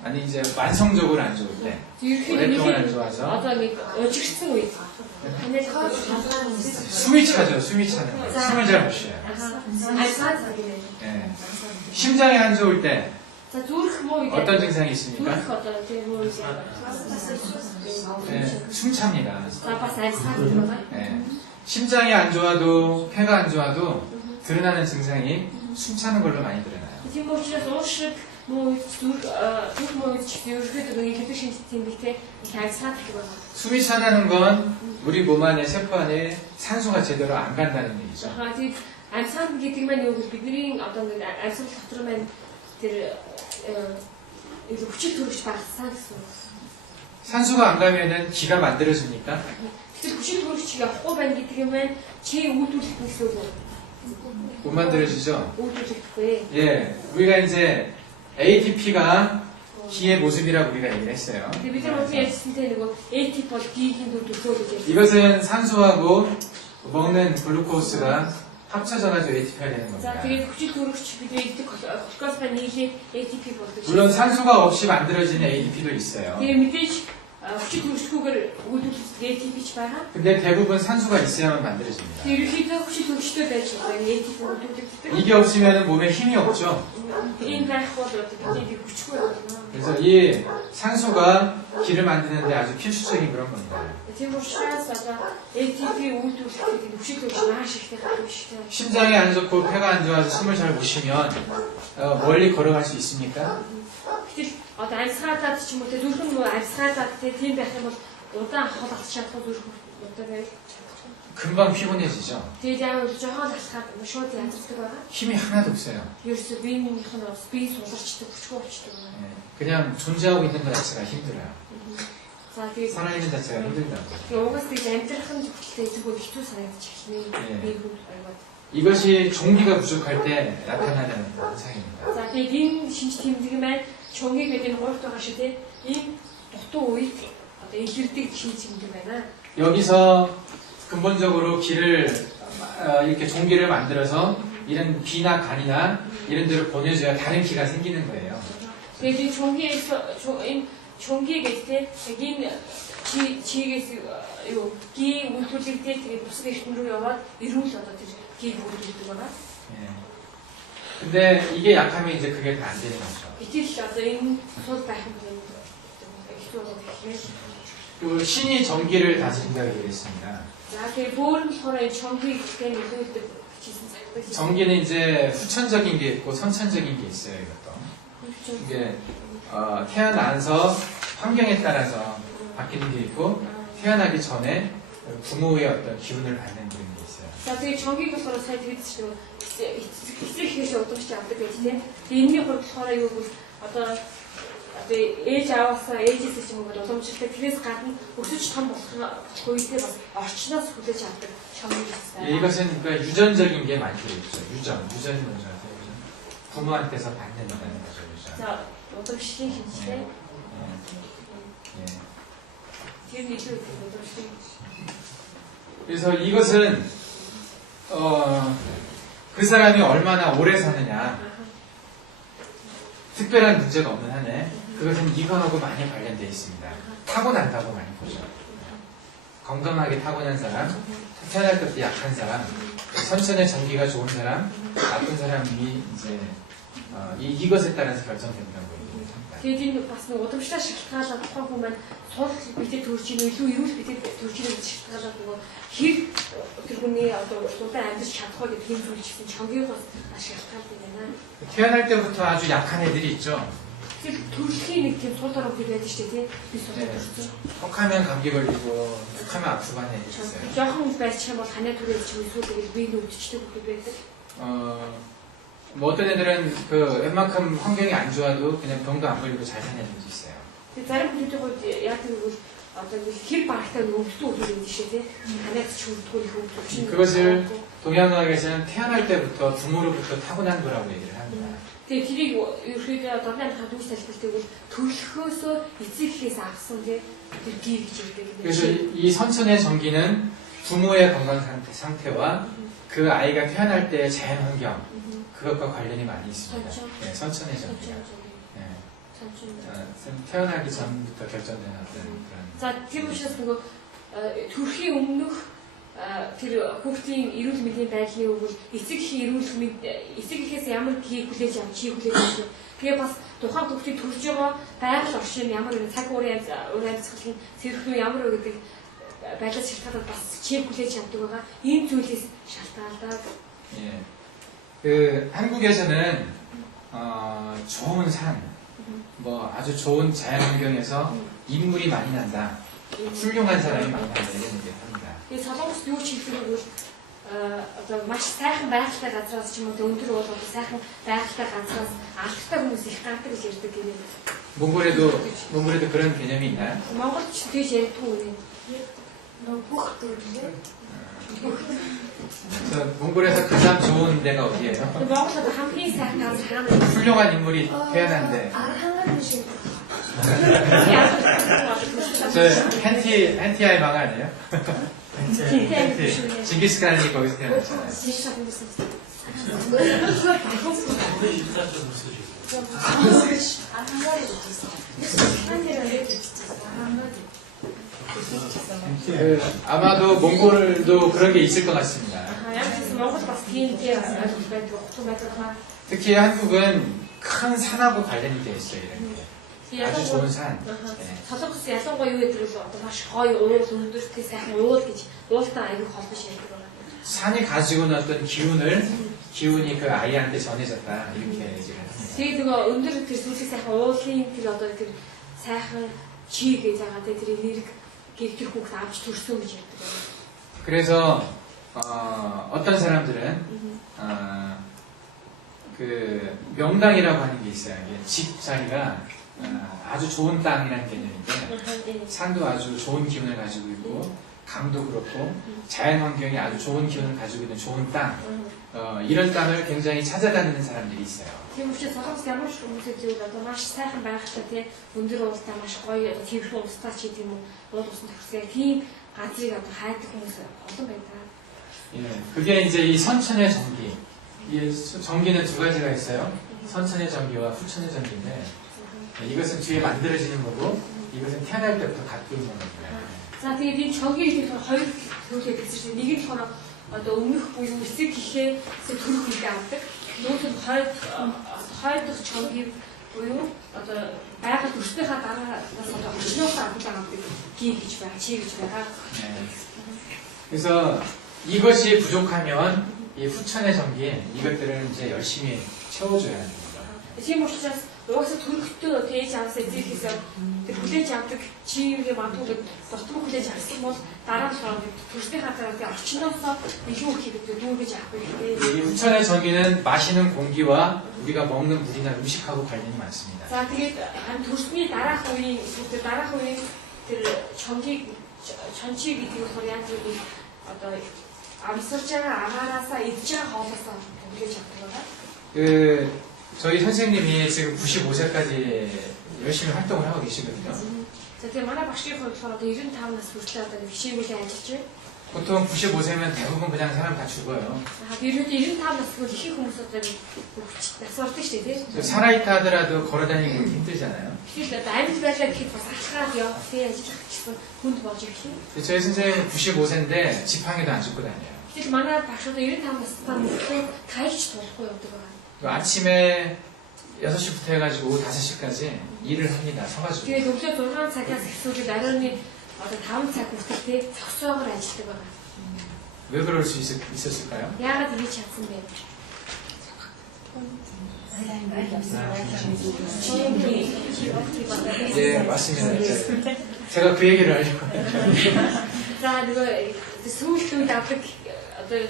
아니 이제 만성적으로 안 좋을 때, 오랫동안 안 좋아서 Одоо нэг 어지гдсэн үед 숨이 차죠. 숨이 차는 거예요. 숨을 잘 못 쉬어요. 예. 심장이 안 좋을 때 За зүрх муу үед 어떤 증상이 있습니까? зүрх одоо тийм муу үед 예, 숨 찹니다. за бас альцгеймер байна. 예. 심장이 안 좋아도 폐가 안 좋아도 드러나는 증상이 숨 차는 걸로 많이 드러나요. Тийм учраас уушиг муу үед зүрх муу үед ч ерөөхдөө нэг хэвээр шинж тэмдэгтэй их альцгаад их байна. 숨이 차다는 건 우리 몸 안에 세포 안에 산소가 제대로 안 간다는 얘기죠. Аа тийм амьсгал гэдэг маань юу гэвэл бидний одоо ингээд амьсгал дотор маань тэр хүчил төрөгч багассан гэсэн үг. 산소가 안 가면은 기가 만들어집니까? Тэгэхээр хүчил төрөгч явахгүй байна гэдэг юм байна. Чи үүдүүлэх гэсэн үг. 못 만들어지죠? үүдүүлэхгүй. 예, 우리가 이제 ATP가 기의 모습이라고 우리가 얘기를 했어요. 근데 бид нар өнөөдөр ярьсан те нөгөө ATP бол 기гийн төлөө гэж ярьсан. 이것은 산소하고 먹는 글루코스가 합쳐져가지고 ATP가 되는 За 겁니다. тэгээд хүчил төрөгч бидний идэх глюкоз과 нийлээд ATP болдог. 물론 산소가 없이 만들어지는 ATP도 있어요. Тэгээд мэдээж хүчил төрөгчгүйгээр үүдүүлэх ATP ч байгаа. 근데 대부분 산소가 있어야만 만들어집니다. Ерөнхийдөө хүчил төрөгчтэй байж байгаа ATP үүдүүлдэг. 이게 없으면 몸에 힘이 없죠. Энэ байх бол одоо бидний хүчгүй байна. 그래서 이 산소가 기를 만드는데 아주 필수적인 그런 겁니다. Тийм учраас одоо ATP үүдүүлэхэд хүчил төрөгч маш ихтэй гардаг шүү дээ. 심장이 안 좋고 폐가 안 좋아서 숨을 잘 못 쉬면 멀리 걸어갈 수 있습니까? Гэтэл одоо амьсгалаад ч юм уу зүрхэн нөгөө амьсгалаад тийм байх юм бол удаан хол авч чадах зүрх одоо байж чадахгүй. 금방 피곤해지죠. Тэгээд яа бол жоохон алхаад шууд янзлдаг байгаа. 힘이 하나도 없어요. Ерөөсөө биенийх нь бас бие суларчдаг, хүчгүй болчдөг байна. 예, 그냥 존재하고 있는 것 자체가 힘들어요. За тэгээд 살아있는 자체가 힘들다고. угаас тэгж амьдрах нь зөвхөлтэй зүгээр хэцүү санагдаж эхэлнэ. Би хүн айгаад. 이것이 종기가 부족할 때 나타나는 현상입니다. За тэгээд энэ шинж тэмдэг маань чонги гэдэг нь гуйт байгаа шүү дээ. Энэ дутуу үед одоо илэрдэг шинж тэмдэг байна. 여기서 근본적으로 기를 이렇게 종기를 만들어서 이런 비나 간이나 이런 데로 보내줘야 다른 기가 생기는 거예요. Тэгээд энэ чонгиээс энэ чонги гэдэг яг энэ чигээс юу 기 үйлдвэрлэгдээ тэгээд бусад эрдэнэ рүү яваад эрүүл одоо тэр гийг үйлдвэрлэдэг байна. 예. 근데 이게 약하면 이제 그게 다 안 되는 거죠. Гэтэл одоо энэ сул байх юм бол хэцүү болох юм. 그 신이 전기를 다스린다고 얘기했습니다. За тэгээд бөөрн болохоор энэ чонги гэдэг нь илүүдэг хийсэн цагт. 전기는 이제 후천적인 게 있고 선천적인 게 있어요. 이것도 이게 태어나서 환경에 따라서 바뀌는 게 있고 태어나기 전에 부모의 어떤 기운을 받는 그런 게 있어요. За тэгээд чонгийг болохоор сайн тэгдэж шүү. Эцэг хийш удагч авдаг гэж тийм. Энэний хувьд болохоор юу гэвэл одоо ээж аваасаа ээжээс ч юм уу уламжлалтай тэрээс гадна өсөж том болох үедээ бас орчноос хүлээж авдаг чонгийг 예, 이것은 그러니까 유전적인 게 많이 들어있죠. 유전이 먼저 하세요. 유전. 부모한테서 받는다는 거죠. 유전. За удамшлын хэмжээ. 예. Тэр нэг л удамшлын. 그래서 이것은 그 사람이 얼마나 오래 사느냐, 특별한 문제가 없는 한에 그것은 이거하고 많이 관련되어 있습니다. 타고난다고 많이 보죠. 건강하게 타고난 사람, 태어날 때부터 약한 사람, 선천의 전기가 좋은 사람, 나쁜 사람이 이제 이것에 따라서 결정된다고 얘기를 합니다. Тэгээд энэ бас нэг удамшлаа шалтгаалаад тухайн хүмүүс маань сул бидэд төрж ийн илүү эрүүл бидэд төрж ийн гэж шалтгаалаад нөгөө хэр тэр хүний одоо удаан амьдарч чадах вэ гэдэг юм зүйл чинь чонгийг бас шалтгаалдаг байна. 태어날 때부터 아주 약한 애들이 있죠. Тэр төрөлхийн нэг тийм сул дорог байдаг шүү дээ, тийм. Би сул 네. төрсөн. 혹하면 감기 걸리고, 혹하면 아프고 하는 애들이 있어요. Жохон байчих юм бол ханаа түрээд ч эсвэл тэгээд бие нь өвдчихдэг хүмүүс байдаг. 뭐 어떤 애들은 그 웬만큼 환경이 안 좋아도 그냥 병도 안 걸리고 잘 사는 애들도 있어요. Тэгээд зарим хүмүүсийн хувьд яадаг вэ гэвэл одоо хэр багтаа өвдсөн хүмүүс байдаг шүү дээ. Ханаад ч өвдгөө их өвдчих. 그것을 동양의학에서는 태어날 때부터 부모로부터 타고난 거라고 얘기를 합니다. Тэгээд тэрийг ерөөхдөө дорны хад үс тайлбартай бол төрөлхөөсөө эцэгхээс авсан тийм тэр gie гэж хэлдэг. 그래서 이 선천의 전기는 부모의 건강 상태와 그 아이가 태어날 때의 자연 환경 그것과 관련이 많이 있습니다. 네, 선천의 전기가. 네. 태어나기 전부터 결정되는 어떤 그런. За тийм учраас нөгөө төрхийн өмнөх тэр хүүхдийн эрүүл мэндийн байдлын өгвөл эцэг эхээс ямар gie хүлээж авч хүлээж авч тэгээ бас тухайн хүүхдийн төрж байгаа байгаль орчин ямар нэгэн цаг уурын амьсгал нь зэрхэн ямар вэ гэдэг байдлаас шалтгаалаад бас хүлээж авдаг байгаа. Энэ зүйлээс шалтгаалаад. 예. 그 한국에서는 좋은 산, 뭐 아주 좋은 자연 환경에서 인물이 많이 난다. 훌륭한 사람이 많이 난다 이런 얘기를 합니다. Тэгээд солонгост юу ч хэлдэг вэ? одоо маш сайхан байгальтай газраас ч юм уу өндөр бол одоо сайхан байгальтай газраас алдартай хүмүүс их гардаг гэж ярьдаг гэнэ. 몽골에도 그런 개념이 있나요? Монголд ч тэгж ярьдгүй үнэ. бүх төрөлөө 그래서 몽골에서 가장 좋은 데가 어디예요? Монголд хамгийн сайхан газар хаана вэ? 훌륭한 인물이 태어난데 архангаар шиг 저 헨티아의 망 아니에요? 헨티 징기스칸이 거기서 태어났잖아요. архангаар 아마도 몽골도 그런 게 있을 것 같습니다. Монгол бас тиймтэй ойлголт байдаг, ухтан байдаг хаа. 특히 한국은 큰 산하고 관련이 되어 있어요. 이렇게. 아주 좋은 산. 네. Солонгос ялангуяа юу гэдэг вэ? Одоо маш гоё уул өндөртэй сайхан уул гэж уултай аягүй холбож ярьдаг байна. 산이 가지고 있는 어떤 기운이 그 아이한테 전해졌다. 이렇게 얘기를 합니다. Тэгээд нөгөө өндөр тэр сүлжээ сайхан уулын тэр одоо тэр сайхан чи гэж байгаа тэр нэрг гэртэр хүүхд авч төрсөн гэж ярьдаг байна. 그래서 어떤 사람들은 그 명당이라고 하는 게 있어요. 이게 집 자리가 아주 좋은 땅이라는 개념인데 산도 아주 좋은 기운을 가지고 있고 강도 그렇고 자연 환경이 아주 좋은 기운을 가지고 있는 좋은 땅 이런 땅을 굉장히 찾아다니는 사람들이 있어요. Тийм учраас солонгос ямар ч хүмүүсээ зөв одоо маш сайхан байгальтай тий өндөр уултай маш гоё тэрхэн устаа ч гэдэг юм уу уул усан төгсгөө тийм газрыг одоо хайдаг хүмүүс олон байдаг. 예, 그게 이제 이 선천의 전기. 이 전기는 두 가지가 있어요. 선천의 전기와 후천의 전기인데 이것은 뒤에 만들어지는 거고 이것은 태어날 때부터 갖고 있는 겁니다. За тэгээд энэ чонгийн хэлбэр хоёр төрөлөд гэсэн чинь нэг нь болохоор одоо өмнөх буюу эсрэг гэхээ төрөх үедээ авдаг. Нөгөөх нь хоёр дахь чонгийн буюу одоо байгаль өрснөхийн дараагаас одоо орчноор авдаг gie гэж байгаа, чи гэж байгаа. 그래서 이것이 부족하면 이 후천의 전기 이것들을 이제 열심히 채워줘야 합니다. Тийм учраас угаасаа төрөлтөө тээж авсаа эзэхээсээ тэр хүлээж авдаг чигээ мандуулаад дотор хүлээж авсан бол дараа нь төрсний хатараа тэр орчноосоо илүү их хэрэгтэй дүүргэж авах хэрэгтэй. 이 후천의 전기는 마시는 공기와 우리가 먹는 물이나 음식하고 관련이 많습니다. За тэгээд төрсний дараах үеийн тэр чонгийг чончиг гэдэг нь болохоор яг нэг одоо амсарч байгаа агаараасаа идж байгаа хоолоосоо хүлээж авдаг байна. 저희 선생님이 지금 95세까지 열심히 활동을 하고 계시거든요. За тэгээд манай багшийн хувьд болохоор одоо 95 нас хүртэл одоо хичээлээ ажиллаж байна. 보통 95세면 대부분 그냥 사람 다 죽어요. 비록 95 насгүй их хүмүүс одоо насвардаг шүү дээ тийм. 살아있다 하더라도 걸어다니기 힘들잖아요. Тэгэхээр амьд байлаа гэхэд бас алхаад явах тийм ажиллах гэсэн хүнд болж ирэх юм. 저희 선생님 95세인데 지팡이도 안 짚고 다녀요. Тэгэхээр манай багш одоо 95 настай мөртлөө таягч тулахгүй явдаг байна. 아침에 6시부터 해가지고 오후 5시까지 일을 합니다. 서가지고. Тэгээд өглөө 6 цагаас эхлүүлээд оройн одоо 5 цаг хүртэл зогсоогоор ажилладаг байна. 왜 그럴 수 있었을까요? Яагаад ингэж чадсан бэ? 네, 맞습니다. 제가 그 얘기를 하려고. За нөгөө сүүлд үед авдаг одоо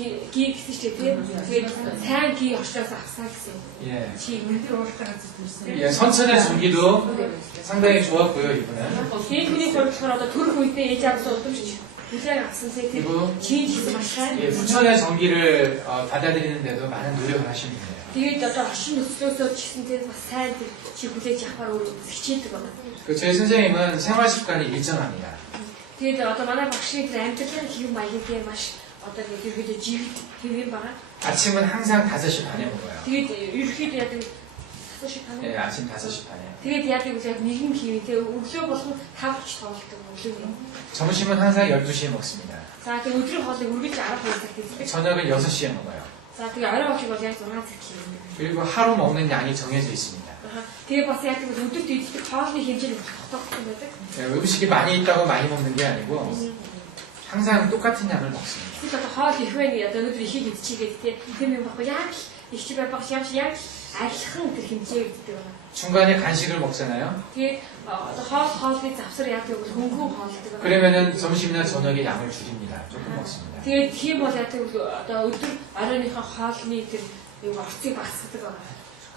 gie гэсэн чинь тийм. Тэгээд сайн gie очроос авсаа гэсэн. 예. Чи өндөр уултаа зүтгүүлсэн. 예, 선천의 전기도 상당히 좋았고요, 이번에. Тийм хүний бодлохоор одоо төрөх үедээ ээж авсан удамж хүлээн авсан тийм. Чи гэсэн маш сайн. 예, 후천의 전기를 받아들이는데도 많은 노력을 하신 분이에요. Тэгээд одоо орчин нөхцлөөсөө ч гэсэн тийм бас сайн чи хүлээж авахар өөрөө хичээдэг байна. 저희 선생님은 생활 습관이 일정합니다. Тэгээд одоо манай багшийн амьдралын хэвэн баялагын маш одоо нэг ерөөдөө живд хэвэн байгаа. 아침은 항상 5시 반에 먹어요. Тэгээд ерөөхдөө яг 5시 반. 예, 아침 5시 반에. Тэгээд яг нэгэн хэвэн тэгээд өглөө болгон 5:00 тоолдог өглөө. 점심은 항상 12시에 먹습니다. За тэгээд өдрийн хоолыг үргэлж 12 цагт иддэг. 저녁은 6시에 먹어요. За тэгээд орой хоолыг бол яг 6 цагт иддэг. 그리고 하루 먹는 양이 정해져 있습니다. Тэгээд бас яг өдөрт иддэг хоолны хэмжээний тогтоогдсон байдаг. 예, 음식이 많이 있다고 많이 먹는 게 아니고 항상 똑같은 양을 먹습니다. Эсвэл одоо хоол их байна одоо өнөөдөр ихийг идчихгээд тийм юм баггүй яг их чи байх яг арилхан тэр хэмжээ гэдэг байна. 중간에 간식을 먹잖아요. Тэгээд одоо хоолны завсар яг хөнгөн хоолдог байна. 그러면은 점심이나 저녁에 양을 줄입니다. 조금 먹습니다. Тэгээд тийм бол яг тэр одоо өдөр оройныхоо хоолны тэр юу орцыг багасгадаг байгаа.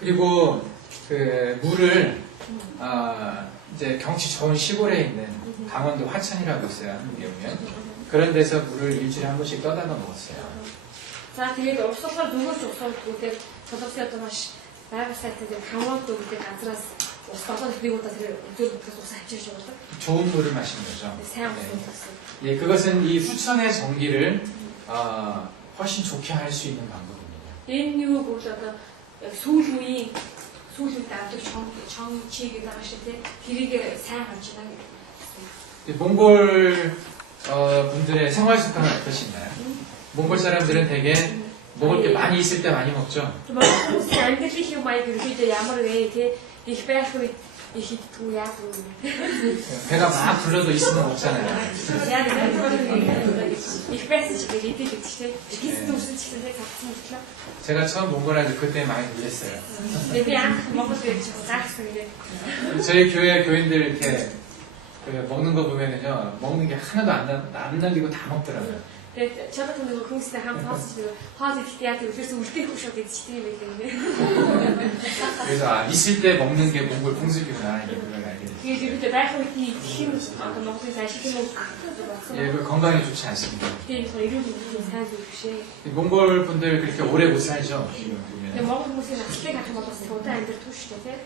그리고 그 물을 이제 경치 좋은 시골에 있는 강원도 화천이라고 있어요. 한국에 오면 그런 데서 물을 일주일에 한 번씩 떠다가 먹었어요. За тэгээд урсгалаар дөнгөж усуудгүй тэгээд солонгосын одоо маш байгаль сайтай тэр хамааг гэдэг газраас ус болоод нэг удаа тэр өдөр бүхээс ус авчирч явуулдаг. 좋은 물을 마시는 거죠. сайн ус уудаг. 예, 그것은 이 후천의 전기를 훨씬 좋게 할 수 있는 방법입니다. Энэ юу бол одоо яг сүүл үеийн авдаг чон чиг гэдэг ааш тий тэрийг сайн харж байна гэдэг. 몽골 분들의 생활 습관은 어떠신가요? 몽골 사람들은 되게 먹을 게 많이 있을 때 많이 먹죠. Монголын англи юм аяг ерөөдөө ямар вэ тий их байх үед их идтгүү яа гэв. 배가 막 불러도 있으면 먹잖아요. Яг их байсан ч гэдэг идэх гэж тий. Гис дүрсэн ч гэсэн тий тавцсан мэтлээ. 제가 처음 몽골 와서 그때 많이 놀랐어요. Би анх Монгол ирж заахсан гэдэг. 저희 교회 교인들 이렇게 먹는 거 보면은요, 먹는 게 하나도 안 남기고 다 먹더라고요. Тэгээд чадад нэг хүмүүстэй хамт хаосч хоол идэхдээ яг үлдээсэн үлдээх хөшөө гэдчихтэй юм байлээ. 그래서 있을 때 먹는 게 몽골 풍습이구나 이게 그걸 알게 됐어요. Тэгээд 이렇게 байх үед идэх юм одоо Монголын ашиг юм уу? 예, 그 건강에 좋지 않습니다. Тэгээд эрүүл мэндийн сайн зүйл бишээ. 몽골 분들 그렇게 오래 못 살죠. 지금 Тэгээд 보면. Монгол хүмүүсийн наслыг харах бол бас удаан амьдрэх шүү дээ,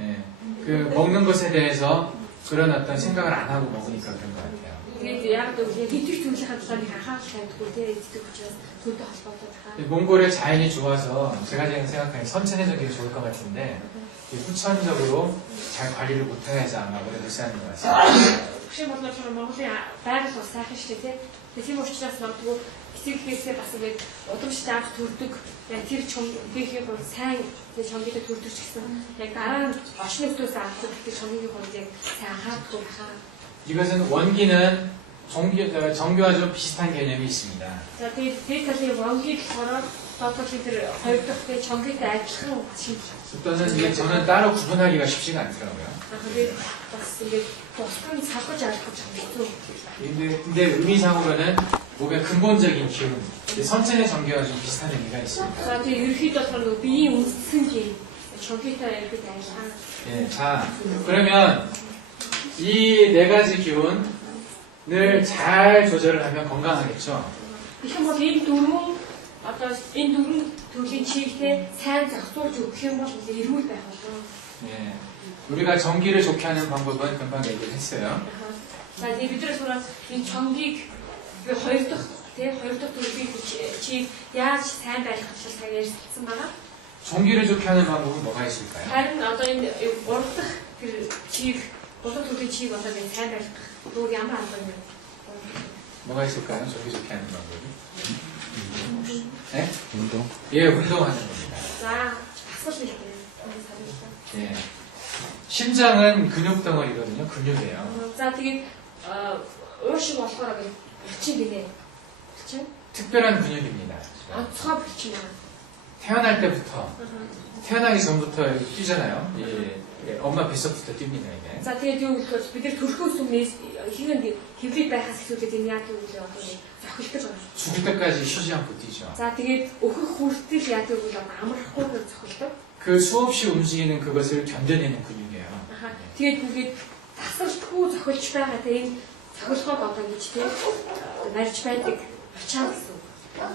예, 그 먹는 것에 대해서 그런 어떤 생각을 안 하고 먹으니까 그런 것 같아요. Тэгээд яг л хэдих төрлийн талаар анхаарал тавьдаггүй тий эддэг учраас төлөв холбоотой байгаа. 몽골의 자연이 좋아서 제가 지금 생각하기엔 선천해적이 좋을 것 같은데 후천적으로 잘 관리를 못해서 아마 오래 못 사는 것 같습니다. Хөшөө бодлоор Монголын байгаль бас сайхан шүү дээ, тий. Тийм учраас магадгүй эцэг эхээсээ бас ингээд удамшиж авч төрдөг яг тэр чонгийн хувьд сайн тий чонгийн төрдөг ч гэсэн яг дараа нь очны өдөөс авдаг тэр чонгийн хувьд яг сайн анхаардаггүй байхаа. 이것은 원기는 정교와 좀 비슷한 개념이 있습니다. За тэгээд талын 원гийг болохоор одоо тэр хоёр дахь тий чонгитой адилхан шинж. 또는 이게 저는 따로 구분하기가 쉽지가 않더라고요. Тэгээд бас ингээд босгон салгаж авах гэж хэцүү. 근데 의미상으로는 몸의 근본적인 기운, 선천의 정교와 좀 비슷한 의미가 있습니다. За тэгээд ерөөхдөө болохоор биеийн үндсэн гээ чонгитой ихэд адилхан. 예, 자, 그러면 이 네 가지 기운을 잘 조절을 하면 건강하겠죠. Их юм бол энэ дөрвөн одоо энэ дөрвөн төрлийн чигтэй сайн зохицуулж өгөх юм бол эрүүл байх болно. 예, 우리가 전기를 좋게 하는 방법은 금방 얘기를 했어요. За тэгээд бид нар энэ чонгийг хоёр дахь төрлийн чиг яаж сайн байх вэ гэж ярьсан байна. 전기를 좋게 하는 방법은 뭐가 있을까요? Харин одоо энэ гурав дахь тэр чиг гурав төрлийн чиг болоод энэ сайн байх руу ямар арга юм бэ? 뭐가 있을까요? 전기 좋게 하는 방법이? 네? 운동? 예, 운동하는 겁니다. За асуулт хэлээ. 예, 심장은 근육 덩어리거든요. 근육이에요. За тэгээд уушиг болохоор булчин гинэ. булчин? 특별한 근육입니다. онцгой булчин байна. 태어날 때부터 태어나기 전부터 뛰잖아요. 예, 엄마 뱃속부터 뜁니다 이게. За тэгээд юу гэхээр бид нар төрхөөс өмнөөс ихэнх хэвлэл байхаас эхлүүлээд энэ яг юу вэ одоо зохилж байгаа. 죽을 때까지 쉬지 않고 뛰죠. За тэгээд өөхөх хүртэл яг юу вэ амархгүйгээр зохилдог. 그 수없이 움직이는 그것을 견뎌내는 근육이에요. Аха. Тэгээд бүгд тасралтгүй зохилж байгаа тийм зохилгоод одоо ингэж тийм барьж байдаг ачаа гэсэн.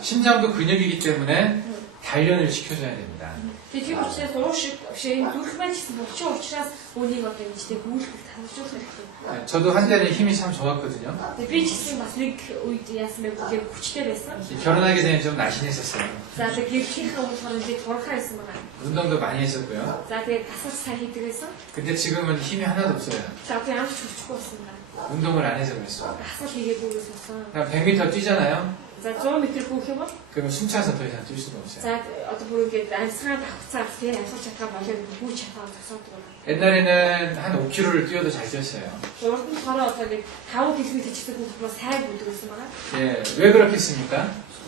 심장도 근육이기 때문에 단련을 시켜줘야 됩니다. Тэгээд тийм учраас уушиг энэ зүрх маань гэсэн булчин учраас үүнийг одоо ингэж тийм гүйлгэх танилцуулах хэрэгтэй. 네, 저도 한때는 힘이 참 좋았거든요. Тэгээд би ч гэсэн бас нэг үед яасан бэ гэхээр хүчтэй байсан. 결혼하게 되면 좀 날씬했었어요. За тэгээд гэрхийнхээ болохоор 이제 турхаа байсан байгаа. 운동도 많이 했었고요. За тэгээд дасгал сайн хийдэг байсан. 근데 지금은 힘이 하나도 없어요. За одоо ямар ч хүчгүй болсон байна. 운동을 안 해서 그랬어요. Дасгал хийгээгүй байсан. 그냥 100m 뛰잖아요. За 100 м хүүх юм бол 그러면 숨차서 더 이상 뛸 수가 없어요. за одоо бүр ингээд амьсгаа давхцаа тийм амьсгал чадхаа болоод хүү чадхаа тасаадаг байна. 옛날에는 한 5km를 뛰어도 잘 뛰었어요. Урд нь хороо одоо ингээд 5 км хийчихсэн хүмүүс бас сайн бүдгүүлсэн байгаа. 예, 왜 그렇겠습니까?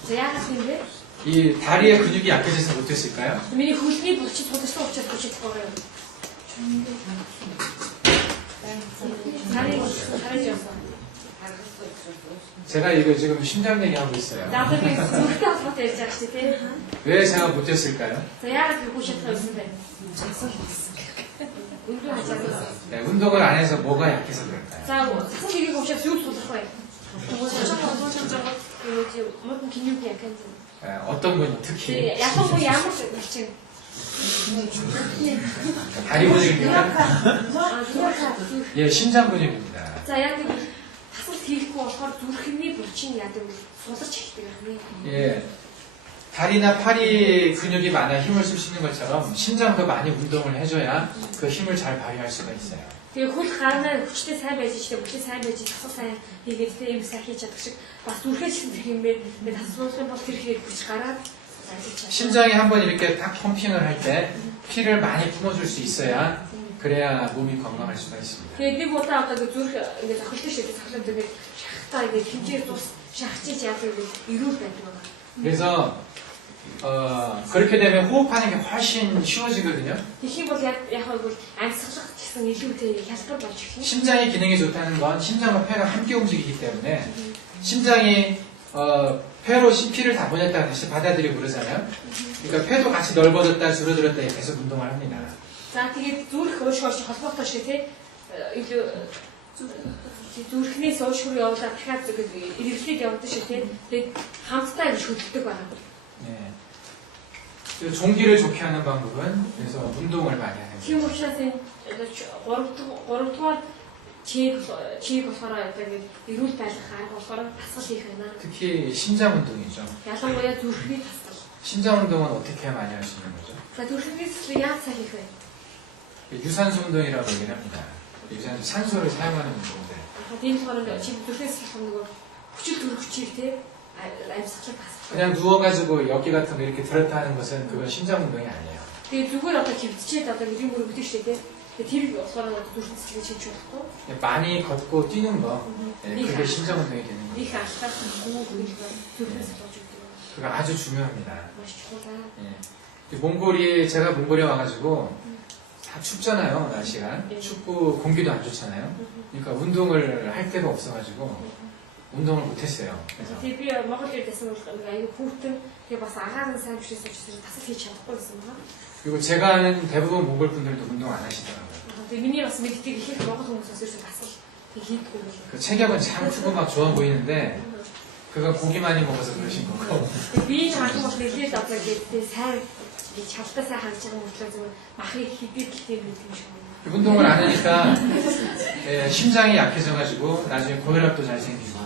За яагаад юм бэ? 이 다리의 근육이 약해져서 못했을까요? Миний хөлний булчид тулсан учраас бүжиж байгаа юм. Харин яасан. 제가 이거 지금 심장 얘기하고 있어요. 나도 그 зүрхтэй холбоотой ярьж байгаа шүү дээ. 왜 제가 못 뛰었을까요? За яагаад тэр хүн шатах байсан бэ? 운동 하지 않았어. 네, 운동을 안 해서 뭐가 약해서 그럴까요? За засал хийгийг уушаас юу тулах вэ? 모든 근육이 약한 점. 네, 어떤 분이 특히 약한 거 ямар 말씀? 다리 근육입니까? 아, 예, 심장 근육입니다. За яг нэг засал хийхгүй болохоор зүрхний булчин яадаг суларч эхэлдэг юм. 예, 다리나 팔이 근육이 많아 힘을 쓸 수 있는 것처럼 심장도 많이 운동을 해줘야 그 힘을 잘 발휘할 수가 있어요. Тэгээ хөл гарнаа хүчтэй сайн байж штэ бүхий сайн байж засал сайн хийгээд тэ юм сайн хийж чадах шиг бас зүрхээ ч гэх юм бэ. Нэг тасруулсан бол тэр хэрэг хүч гараад ажиллаж чадах. 심장이 한번 이렇게 딱 펌핑을 할 때 피를 많이 품어줄 수 있어야 그래야 몸이 건강할 수가 있습니다. Тэгээ нэг удаа одоо зүрх ингээд захилдаг штэ захилаад тэгээд шахтаа ингээд хэмжээ тус шахчих яадаг ирүүл байдаг байна. 그래서 그렇게 되면 호흡하는 게 훨씬 쉬워지거든요. Тэгэх юм бол яг бол амьсгалах гэсэн илүүтэй хялбар болж ирэх юм. 심장의 기능이 좋다는 건 심장과 폐가 함께 움직이기 때문에 심장이 폐로 피를 다 보냈다가 다시 받아들이고 그러잖아요. 그러니까 폐도 같이 넓어졌다 줄어들었다 계속 운동을 합니다. За тэгээд зүрх уушгаач холбоотой шүү тий. Илүү зүрхнээс уушгүй явуулаад дахиад зөв эргэлтээд явдаг шүү тий. Тэгээд хамтдаа ингэж хөдөлдөг байна. 네. 종기를 좋게 하는 방법은 그래서 운동을 많이 하는 거예요. Тийм учраас энэ 3 дугаар чийг болохоор одоо ингэ эрүүл байлгах арга болохоор дасгал хийх байна. 특히 심장 운동이죠. Ялангуяа зүрхний дасгал. 심장 운동은 어떻게 많이 할 수 있는 거죠? За зүрхний дасгалыг яаж сайн хийх вэ? 유산소 운동이라고 얘기를 합니다. 유산소 산소를 사용하는 운동들. Тийм болохоор чи зүрхнээс салах нөгөө хүчил төрөгчийг те амьсгалыг дасгах. 그냥 누워가지고 여기 같은 거 이렇게 들었다 하는 것은 그건 심장 운동이 아니에요. Тэгээ зүгээр одоо хөвдчихэд одоо гэрийн мөр өгдөг шүү дээ. Тэгээ тэр болохоор зүрх цэцлэг хийж болохгүй. 많이 걷고 뛰는 거, 그게 심장 운동이 되는 거예요. Их алхах хүн зүрхнээс салгаж өгдөг. 그거 아주 중요합니다. Маш чухал. 몽골이 제가 몽골에 와가지고 다 춥잖아요, 날씨가. 춥고 공기도 안 좋잖아요. 그러니까 운동을 할 데가 없어가지고 운동을 못했어요. 그래서 Тэгээ би Монгол ирсэн бол аюу хүүтэн тэгээ бас агаар нь сайн бишээс учраас тасал хийж чадахгүй байсан байна. 그리고 제가 아는 대부분 몽골 분들도 운동 안 하시더라고요. Тэгээ миний бас мэддэг их Монгол хүмүүсээс ерөөсөө тасал хийдэггүй юм. 그 체격은 참 크고 막 좋아 보이는데 그건 고기 많이 먹어서 그러신 거고. Би хамт бол нэлээд одоо гэдэг сайн чадтай сайн хандж байгаа мөртлөө зөв махыг хийдэг гэдэг юм шиг байна. 운동을 안 하니까 심장이 약해져가지고 나중에 고혈압도 잘 생기고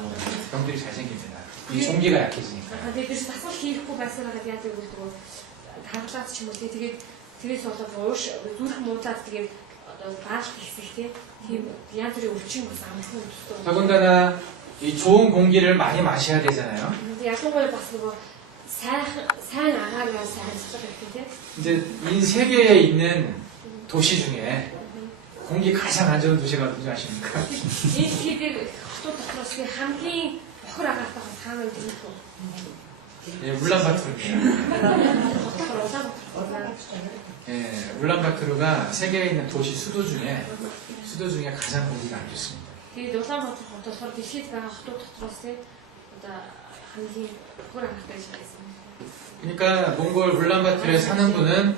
병들이 잘 생깁니다. 이 종기가 약해지니까. Тэгээд би тасал хийхгүй байсараад яа гэдэг вэ? Таглаад ч юм уу тэгээд болоод ууш зүрх муудаад тэгээд одоо баалт ихсэх тийм янз бүрийн өвчин бас амархан үүдтэй. 더군다나 이 좋은 공기를 많이 마셔야 되잖아요. ялангуяа бас нөгөө сайн агаараа сайн амьсгалах хэрэгтэй тийм. 이제 이 세계에 있는 도시 중에 공기 가장 안 좋은 도시가 어딘지 아십니까? Энэ хийдэг хотууд дотроос хамгийн бохор агаартай хаана гэдэг вэ? 예, 울란바토르입니다. 예, 울란바토르가 세계에 있는 도시 수도 중에 가장 공기가 안 좋습니다. Тэгээд Улаанбаатар хот болохоор дэлхийд байгаа хотууд дотроос одоо хамгийн бохор агаартай байсан. 그러니까 몽골 울란바토르에 사는 분은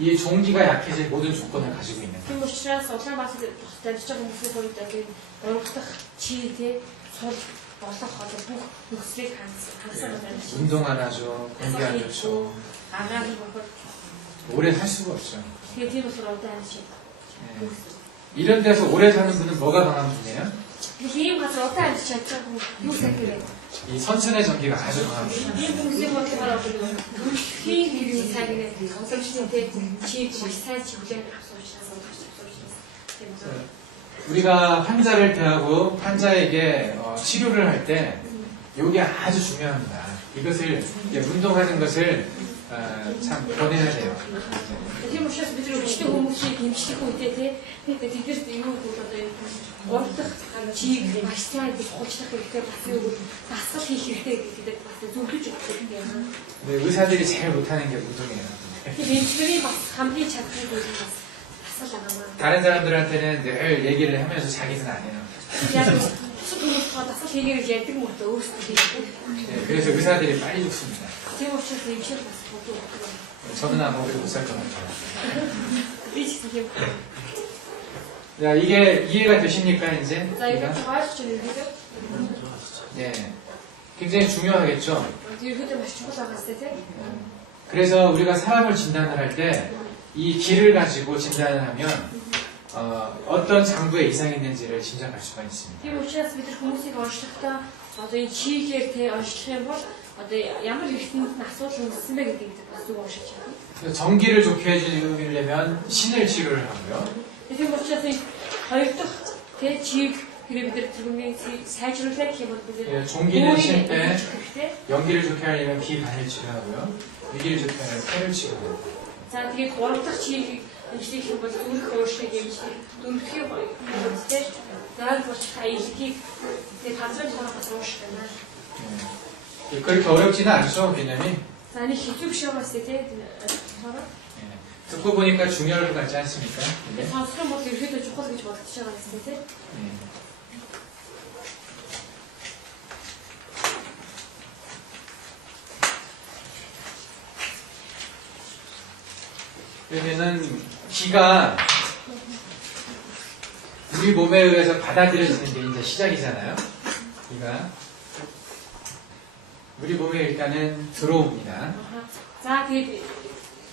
이 종기가 약해질 모든 조건을 가지고 있는 거예요. Тийм учраас Улаанбаатар хотод амьдарч байгаа хүмүүсийн хувьд тэгээд ургах чи тий сул болох одоо бүх нөхцөлийг хангасан байна. 운동 안 하죠. 공기 안 좋죠. 아가를 먹을 오래 살 수가 없죠. 뒤에 뒤로 돌아오다 하시. 예. 이런 데서 오래 사는 분은 뭐가 강한 분이에요? 뒤에 가서 어디다 앉지 않고 요새 그래. 이 선천의 전기가 아주 강합니다. 이 무슨 뭐 말하고 휘 사기네. 정신인데 지 사지 지구에 앞서셔서 우리가 환자를 대하고 환자에게 치료를 할 때 이게 아주 중요합니다. 이것을 운동하는 것을 참 권해야 돼요. Тийм учраас бид нар өчтөг хүмүүсийг хэмжлэх үедээ тэдгэрт юу гэдэг одоо урдах чийг маш сайн хуучлах хэрэгтэй бас юу дасгал хийх хэрэгтэй гэдэг бас зөвлөж өгөх юм. 네, 의사들이 제일 못하는 게 운동이에요. эмчнэрийн бас хамгийн чаддаг зүйл бас дасгал байгаа маа. 다른 사람들한테는 늘 얘기를 하면서 자기는 안 해요. Яг дасгал хүмүүсээ дасгал хийгээ гэж ярьдаг мөртөө өөрсдөө хийдэг. 예, 그래서 의사들이 빨리 죽습니다. Тийм учраас эмчээр бас бодлоо. 저는 아마 오래 못 살 것 같아요. Би ч гэсэн тийм. 자, 이게 이해가 되십니까, 이제? За яг 우리가? ойлгож байна үү? 예. 굉장히 중요하겠죠? Ерөөдөө маш чухал байгаа сте тийм. 그래서 우리가 사람을 진단을 할 때 이 기를 가지고 진단을 하면 어떤 장부에 이상이 있는지를 짐작할 수가 있습니다. Тийм учраас бид нар хүмүүсийг онцлохдоо одоо энэ чигээр тэ онцлох юм бол одоо ямар эрдэнэт асуудал үүссэн бэ гэдгийг бас зөв уншиж байна. 그래서 정기를 좋게 해주려면 신을 치료를 하고요. Тийм учраас энэ хоёр дахь тэ чиг хэрэг бид нар тэрний сайжруулах гэх юм бол бид 예, 종기는 쉴 때 хэрэгтэй. 연기를 좋게 하려면 비간을 치료하고요. 위기를 좋게 하려면 폐를 치료하고. За тэгээд гурав дахь чигийг эмчлэх юм бол зүрх ууршиг эмчлэх, дүнхий хүмүүстэй заавал болж аяллыг тэгээд газрын тоороо бас уурших байна. 예, 그렇게 어렵지는 않죠, 개념이. За энэ хэцүү биш юм байна тийм тоороо. 예, 듣고 보니까 중요할 것 같지 않습니까? 예. Сонсох юм бол ерөөдөө чухал гэж бодож байгаа юм тийм. 예. 그러면은 기가 우리 몸에 의해서 받아들여지는 게 이제 시작이잖아요. 기가 우리 몸에 일단은 들어옵니다. За тэгээд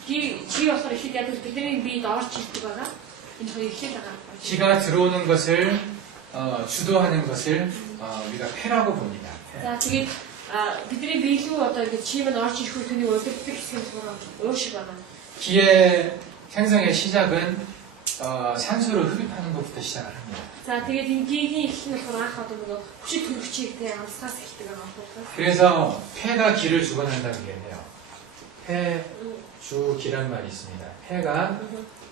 чи болохоор ихэд яг бидний биед орж ирдэг байгаа. Энэ хоёр ихлэх байгаа. 기가 들어오는 것을 주도하는 것을 우리가 폐라고 봅니다. 폐. За тэгээд бидний бие рүү одоо ингэ чимэн орж ирэх үе түүний удирддаг хэсэг болохоор уушиг байгаа. 기의 생성의 시작은 산소를 흡입하는 것부터 시작을 합니다. За тэгээд энэ гигийн эхлэл нь болохоор анх одоо нөгөө хүчит төрөгчийг амсгаас эхэлдэг байгаа юм. 그래서 폐가 기를 주관한다는 게 해요. 폐, 주, 기란 말이 있습니다. 폐가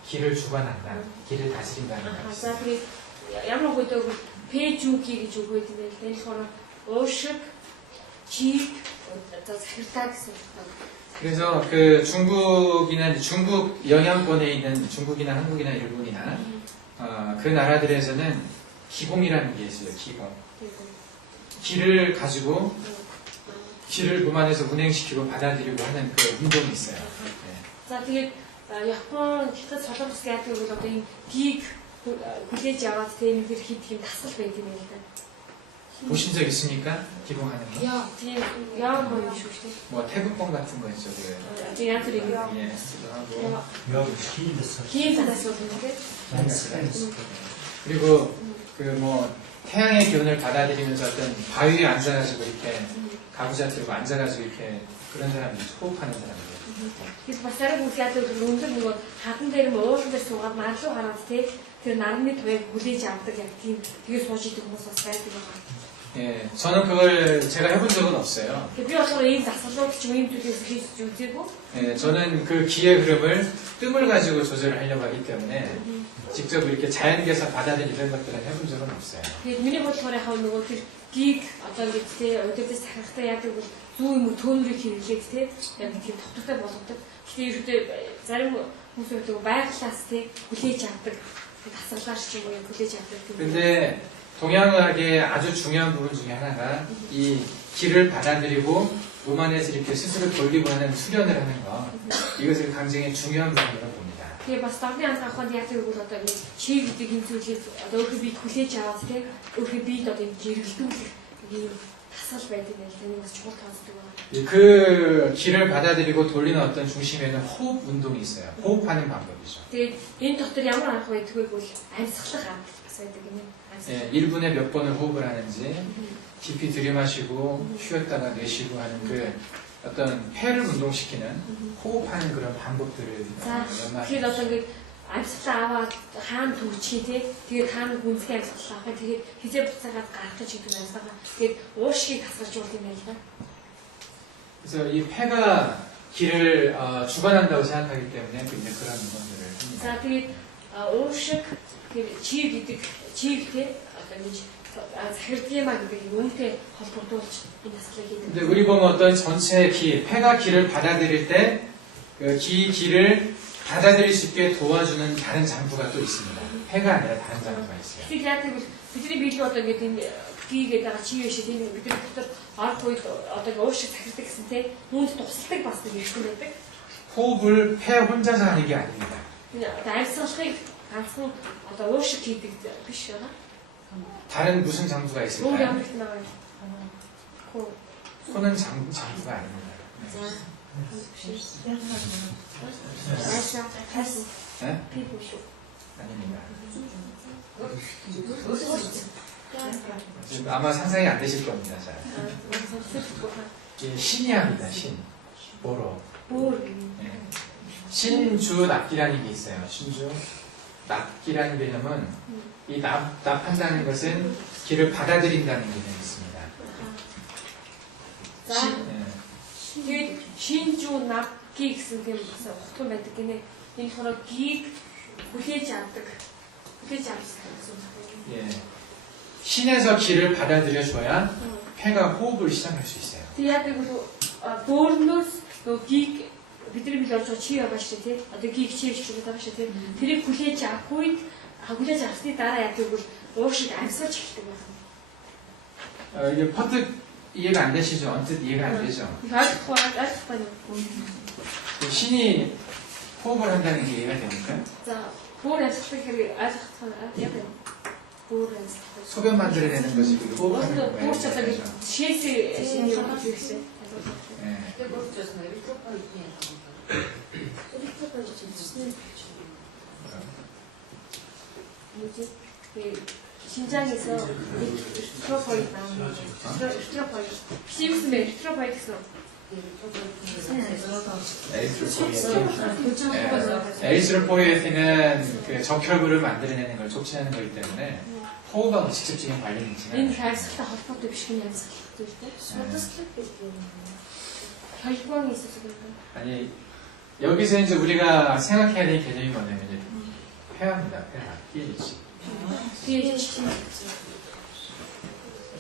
기를 주관한다. 기를 다스린다는 말이 있습니다. За тэгээд ямар нэгэн пэжүүки гэж үг байдаг юм байна. Энэ болохоор уушиг, чи одоо захиртаа гэсэн үг. 그래서 그 중국이나 중국 영향권에 있는 중국이나 한국이나 일본이나 그 나라들에서는 기공이라는 게 있어요. 기공. 기를 가지고 기를 몸 안에서 운행시키고 받아들이고 하는 그 운동이 있어요. 네. За тэгээд Япон, Хятад, Солонгос гэдэг бол одоо энэ гиг хүлээж аваад тийм нэр хийх юм тасгал байдаг юм байна. 보신 적 있습니까? 기공하는 거? Тийм яа юм шүү дээ. 뭐 태극봉 같은 거 있죠. 그래. Тийм янз бүрийн 예, 쓰기도 하고. 여기 키인데서 хийн асуудал үүнтэй. 그리고 그 뭐 태양의 기운을 받아들이면서 어떤 바위에 앉아가지고 이렇게 가부좌 들고 앉아가지고 이렇게 그런 사람들이 호흡하는 사람들. Бид бас зарим хүмүүс яадаг вэ? Өндөр нөгөө хадан дээр муусан дээр суугаад над руу хараад тэр нарны туяг хүлээж авдаг яг тийм тэгээ сууж идэх хүмүүс бас байдаг байгаа. 예, 저는 그걸 제가 해본 적은 없어요. Би болохоор ийм засгалууд ч юм ийм зүйлээс хийж үзээгүй. 예, 저는 그 기의 흐름을 뜸을 가지고 조절을 하려고 하기 때문에 직접 이렇게 자연계에서 받아들이는 이런 것들은 해본 적은 없어요. Тэгээд миний бодлоор яхаа нөгөө тэр гиг одоо ингэж тэ өдөртөөс захирахтаа яадаг бол зүү юм уу төөнрийг хэрэглээд тэ яг тийм тогтвортой болгодог. Гэхдээ ерөөдөө зарим хүмүүс нөгөө байглаас тэ хүлээж авдаг. Дасгалаар ч юм уу хүлээж авдаг. 근데 동양의학의 아주 중요한 부분 중에 하나가 이 기를 받아들이고 몸 안에서 이렇게 스스로 돌리고 하는 수련을 하는 것, 이것을 굉장히 중요한 부분이라고 봅니다. Тэгээ бас давны анхаахад яадаг бол одоо ингэ чи гэдэг юм зүйлээс одоо өөрөөр бие хүлээж аваад тэ өөрөөр бие одоо ингэ хэрэглүүлэх юм тасгал байдаг юм л энэ бас чухал тооцдог байна. 그 기를 받아들이고 돌리는 어떤 중심에는 호흡 운동이 있어요. 호흡하는 방법이죠. Тэгээд энэ дотор ямар анх байдгийг бол амьсгалах арга бас байдаг юм. 예, 1분에 몇 번을 호흡을 하는지 깊이 들이마시고 쉬었다가 내쉬고 하는 그 어떤 폐를 운동시키는 호흡하는 그런 방법들을 За тэгэхээр одоо ингэ амьсгалаа аваад хаана төвчхий те тэгээд хаана хүнсгий амьсгал авах тэгээд хизээ буцаагаад гарах гэж хэлдэг амьсгалаа. Тэгээд уушгийг тасгалж уулт юм байна л да. 그래서 이 폐가 기를 주관한다고 생각하기 때문에 굉장히 그런 운동들을 합니다. За тэгээд уушиг чи гэдэг чигтэй одоо ингэж захирдаг юм аа гэдэг үүнтэй холбогдуулж энэ тасгалыг хийдэг. 근데 우리 보면 어떤 전체 기, 폐가 기를 받아들일 때 그 기를 받아들일 수 있게 도와주는 다른 장부가 또 있습니다. 폐가 아니라 다른 장부가 있어요. Тэгээд яадаг бол бидний биелүү одоо ингэ энэ гигээд байгаа чи биш тийм бидний дотор ард үед одоо уушиг захирдаг гэсэн те үүнд тусалдаг бас нэг хэрэгтэй байдаг. 호흡을 폐 혼자서 하는 게 아닙니다. Одоо амьсгалахыг ганцхан одоо уушиг хийдэг биш байна. 다른 무슨 장부가 Өөр 있을까요? ямар их нэг хөө 코는 장부가 아닙니다. Айсаа тас 네? 피부쇼. 아닙니다. 지금 아마 상상이 안 되실 겁니다. 자, 이게 신이합니다. 신. 뭐로? 뭘 네. 신주 납기라는 게 있어요. 신주 납기라는 개념은 이 납한다는 것은 기를 받아들인다는 개념이 있습니다. За 네. тэгээд шинжүү навги гэсэн тийм бас хутган байдаг гинэ. Энэ хороо гийг хүлээж авдаг. хүлээж авсан гэсэн үг. 예. 신에서 기를 받아들여줘야 폐가 호흡을 시작할 수 있어요. Тэгээд яг нэг бөөрнөөс нөгөө гийг бидний бил орж чи яваа шүү дээ. Одоо гийг чи хийж байгаа шүү дээ. Тэрийг хүлээж авах үед хүлээж авсны дараа яг гэвэл уушиг амьсгалж эхэлдэг байна. 이게 퍼뜩 이해가 안 되시죠? 언뜻 이해가 안 되죠? ойлгохгүй байна. 신이 호흡을 한다는 게 이해가 됩니까? За бүр амьсгалах хэрэг ойлгох яг байна. Бүр амьсгалах. 소변 만들어내는 것이 그게 호흡하는 Бүр 거예요. чацаг шээсээ шинэ юм гэсэн. 예. 신장에서 에리트로포이드 나오는 거. 에리트로포이드. 심스메 에리트로포이드 있어. 에리스로포이에틴은 그 적혈구를 만들어내는 걸 촉진하는 거기 때문에 호흡하고 직접적인 관련이 Энэ 있지는 хайрцагтай холбоотой биш гэнэ амьсгалтай үү? Судасчлаг гэдэг юм. 혈관 있어서 그런가? 아니 여기서 이제 우리가 생각해야 될 개념이 뭐냐면 이제 폐합니다. 폐합. pH. pH.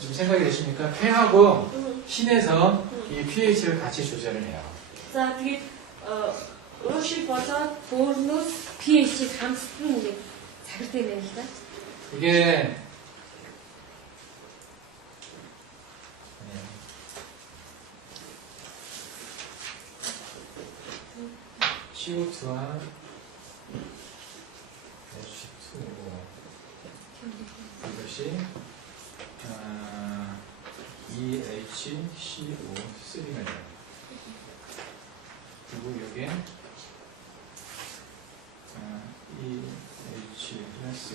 좀 생각이 되십니까? 폐하고 신에서 이 pH를 같이 조절을 해요. За тэгээд уушиг болоод бөөрнөөс pH-ийг хамсдаг нэг цагтай байна л да. 이게 CO2와 H2O 이것이 EHCO3가 돼요. 그리고 이게 EH 플러스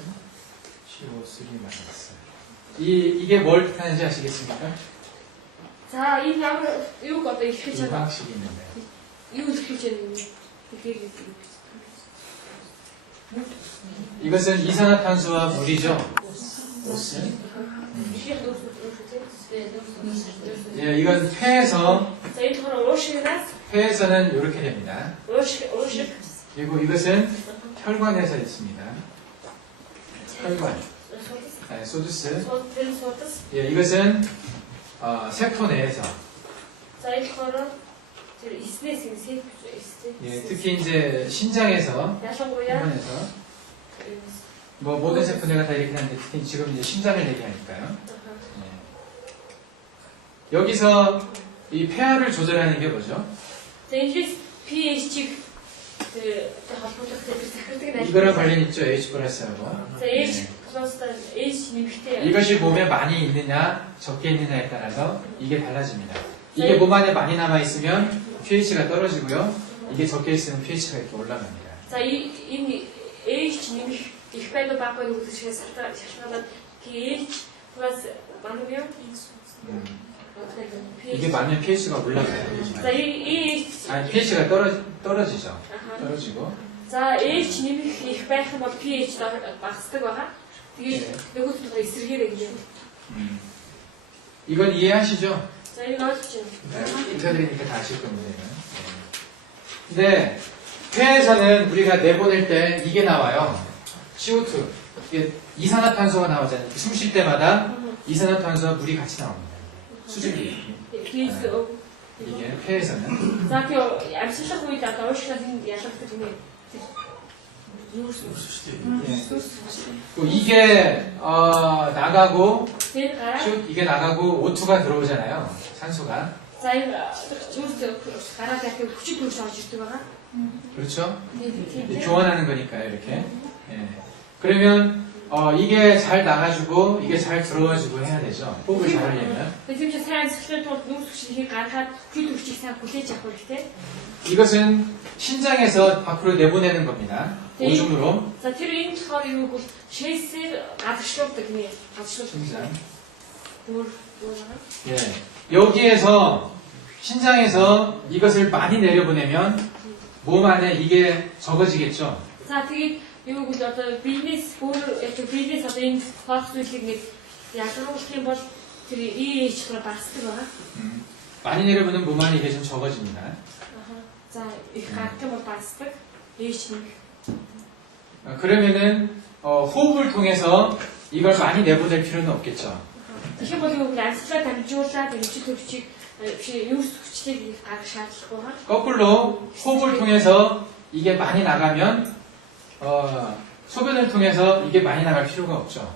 CO3 마이너스. 이게 뭘 뜻하는지 아시겠습니까? За энэ ямар юуг одоо ихэж байгаа? 유방식이 있는데. Юу ихэж байгаа юм? 이것은 이산화탄소와 물이죠. 옷은. 예, 이건 폐에서 За энэ хороо уушигнаас 폐에서는 이렇게 됩니다. уушиг 그리고 이것은 혈관에서 있습니다. 혈관. 네, 소두스. 소두스. 예, 이것은 세포 내에서. За энэ хороо тэр эснээс энэ 세포 예, 특히 이제 신장에서, ялангуяа 혈관에서 뭐 모든 세포 내가 다 이렇게 하는데 특히 지금 이제 심장을 얘기하니까요. 예. 여기서 이 폐하를 조절하는 게 뭐죠? За энэс pH-ийг тэр холбоотой тэр захирдаг нь 이거랑 관련 있죠, H 플러스하고. За H 플러스랑 H нэмэгтэй. 이것이 몸에 많이 있느냐, 적게 있느냐에 따라서 이게 달라집니다. 이게 몸 안에 많이 남아 있으면 pH가 떨어지고요. 이게 적게 있으면 pH가 이렇게 올라갑니다. За энэ H нэмэх их байдаг баггүй нь үзэж шалтгаалаад pH 플러스 많으면 이게 많으면 pH가 올라가요. За 이 아니, pH가 떨어지죠. 떨어지고. За H нэмэх их байх юм бол pH багасдаг байгаа. Тэгээд нөгөө талаар эсэргээрээ гэлээ. 이건 이해하시죠? За энэ ойлгож байна. 네, 인사드리니까 다 아실 겁니다. 근데 폐에서는 우리가 내보낼 때 이게 나와요. CO2. 이게 이산화탄소가 나오잖아요. 숨 쉴 때마다 이산화탄소와 물이 같이 나옵니다. 수증기. 그래서 이게 폐에서는. За тийм амьсгалах үед одоо уушгаас энэ ялгагддаг юм. 누울수 예. 또 이게 나가고 тэр гараа 쭉 이게 나가고 O2가 들어오잖아요. 산소가. за энэ зүрх гараа дахин хүчит төрш орж ирдэг байгаа. 그렇죠? тийм 교환하는 거니까요, 이렇게. 예. 그러면 이게 잘 나가주고 이게 잘 들어와주고 해야 되죠. 호흡을 잘 하려면. тийм ч сайн амьсгалын тулд нүүрс хүчийг гаргаад хүчит төрчийг сайн хүлээж авах хэрэгтэй. 이것은 신장에서 밖으로 내보내는 겁니다. 네. 오줌으로. За тэр энэ болохоор юу гэвэл шээсээр гадагшлуулдаг нэ гадагшлуулдаг. 신장. 뭘 예. 여기에서 신장에서 이것을 많이 내려보내면 몸 안에 이게 적어지겠죠. За тэгээд юу гэвэл одоо бизнес өөр яг бизнес одоо энэ фокус зүйлийг нэг ялгуулах юм бол тэр EH руу багасдаг байгаа. 많이 내려보면 몸 안에 이게 좀 적어집니다. За их гардаг бол багасдаг. EH нэг. 그러면은 호흡을 통해서 이걸 많이 내보낼 필요는 없겠죠. Тэгэхээр бол юу гэвэл амьсгалаа дамжуулаад эмчит төвчийг юус хүчлийг гаргах шаардлагагүй байна. 거꾸로 호흡을 통해서 이게 많이 나가면 소변을 통해서 이게 많이 나갈 필요가 없죠.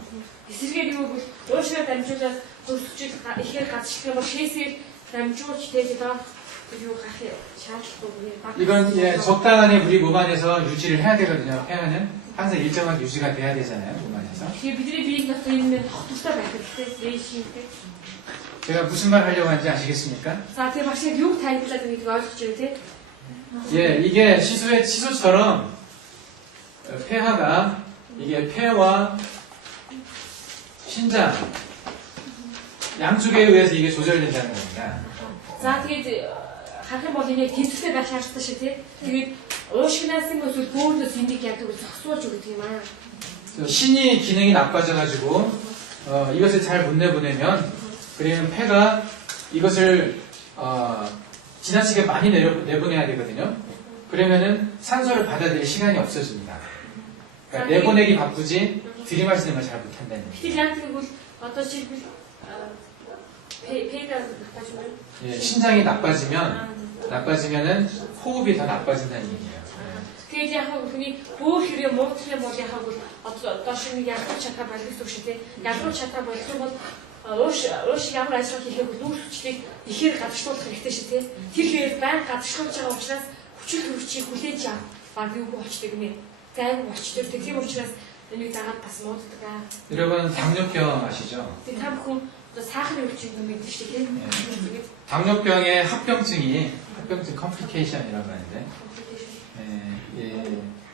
Эсвэргээр юу гэвэл уушраа дамжуулаад хөрсчийг ихээр гадчих юм бол шээсээр дамжуулж тэгээд юу гарах шаардлагагүй. 이건 적당한 우리 몸 안에서 유지를 해야 되거든요. 폐하는 항상 일정하게 유지가 돼야 되잖아요. 몸 안에서. Тэгэхээр бидний биеийг одоо энэ хоттой байх хэрэгтэй. Дэшинтэй. 제가 무슨 말 하려고 하는지 아시겠습니까? За тэр багш яг юу тайлбарлаад байгааг ойлгож байна тий. 예, 이게 시소처럼 폐하가 이게 폐와 신장 양쪽에 의해서 이게 조절된다는 겁니다. За тэгээд харах юм бол энэ тэнцвэртэй байх шаардлагатай шүү тий. Тэгээд уушгинаас юм эсвэл бөөнөөс энийг яадаг зогсуулж өгдөг юм аа. 신이 기능이 나빠져가지고 이것을 잘 못 내보내면 그러면 폐가 이것을 지나치게 많이 내보내야 되거든요. 그러면은 산소를 받아들일 시간이 없어집니다. 그러니까 내보내기 바쁘지 들이마시는 걸 잘 못한다는 얘기예요. Тэгэхээр яг тэгвэл одоо жишээлбэл 폐가 나빠지면 예, 신장이 나빠지면은 호흡이 더 나빠진다는 얘기예요. тэгээд яг хүний бөөх хэрэг муудах юм бол яг одоо шинэ ялгуур чадаа болгох шүү дээ. Ялгуур чадаа болгох бол ууш ямар ажил хийхээ нүүрс хүчлийг ихээр гадагшлуулах хэрэгтэй шүү дээ. Тэр хэрэг байн гадагшлуулж байгаа учраас хүчил төрчийг хүлээж авах баг юу болчдөг нэ. Зайг болчдөг. Тийм учраас энийг дагаад бас мууддаг аа. 여러분 당뇨병 아시죠? Тэгээд та бүхэн одоо сахарын өвчин мэддэг шүү дээ. Тэгээд 당뇨병의 합병증 컴플리케이션이라고 하는데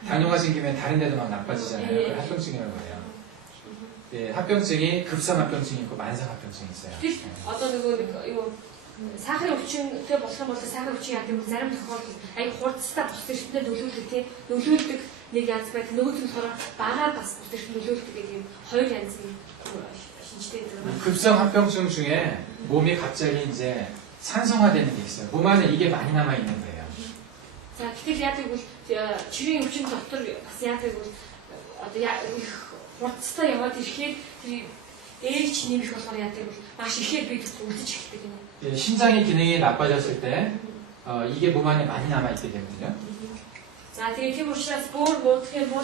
당뇨가 생기면 다른 데도 막 나빠지잖아요. 그걸 합병증이라고 해요. 예, 합병증이 급성 합병증이 있고 만성 합병증이 있어요. тэр одоо нөгөө юу сахарын өвчнөд болох юм бол сахарын өвчин яадаг вэ? Зарим тохиолдолд аяг хурцтай бус төрчөндөө нөлөөлдөг тийм нөлөөлдөг нэг янз байдаг. Нөгөө нь болохоор багаар бас бус төрчөнд нөлөөлдөг гэх юм хоёр янзын шинжтэй байдаг. 급성 합병증 중에 몸이 갑자기 이제 산성화되는 게 있어요. 몸 안에 이게 많이 남아 있는 거예요. За гэтэл яадаг бол чирийн өвчин дотор бас яадаг бол одоо хурцтай яваад ирэхээр тэр ээлж нэмэх болохоор яадаг бол маш ихээр бид үлдэж эхэлдэг юм. 예, 신장의 기능이 나빠졌을 때 이게 몸 안에 많이 남아 있게 되거든요. За тэгээд тийм учраас бүр муудах юм бол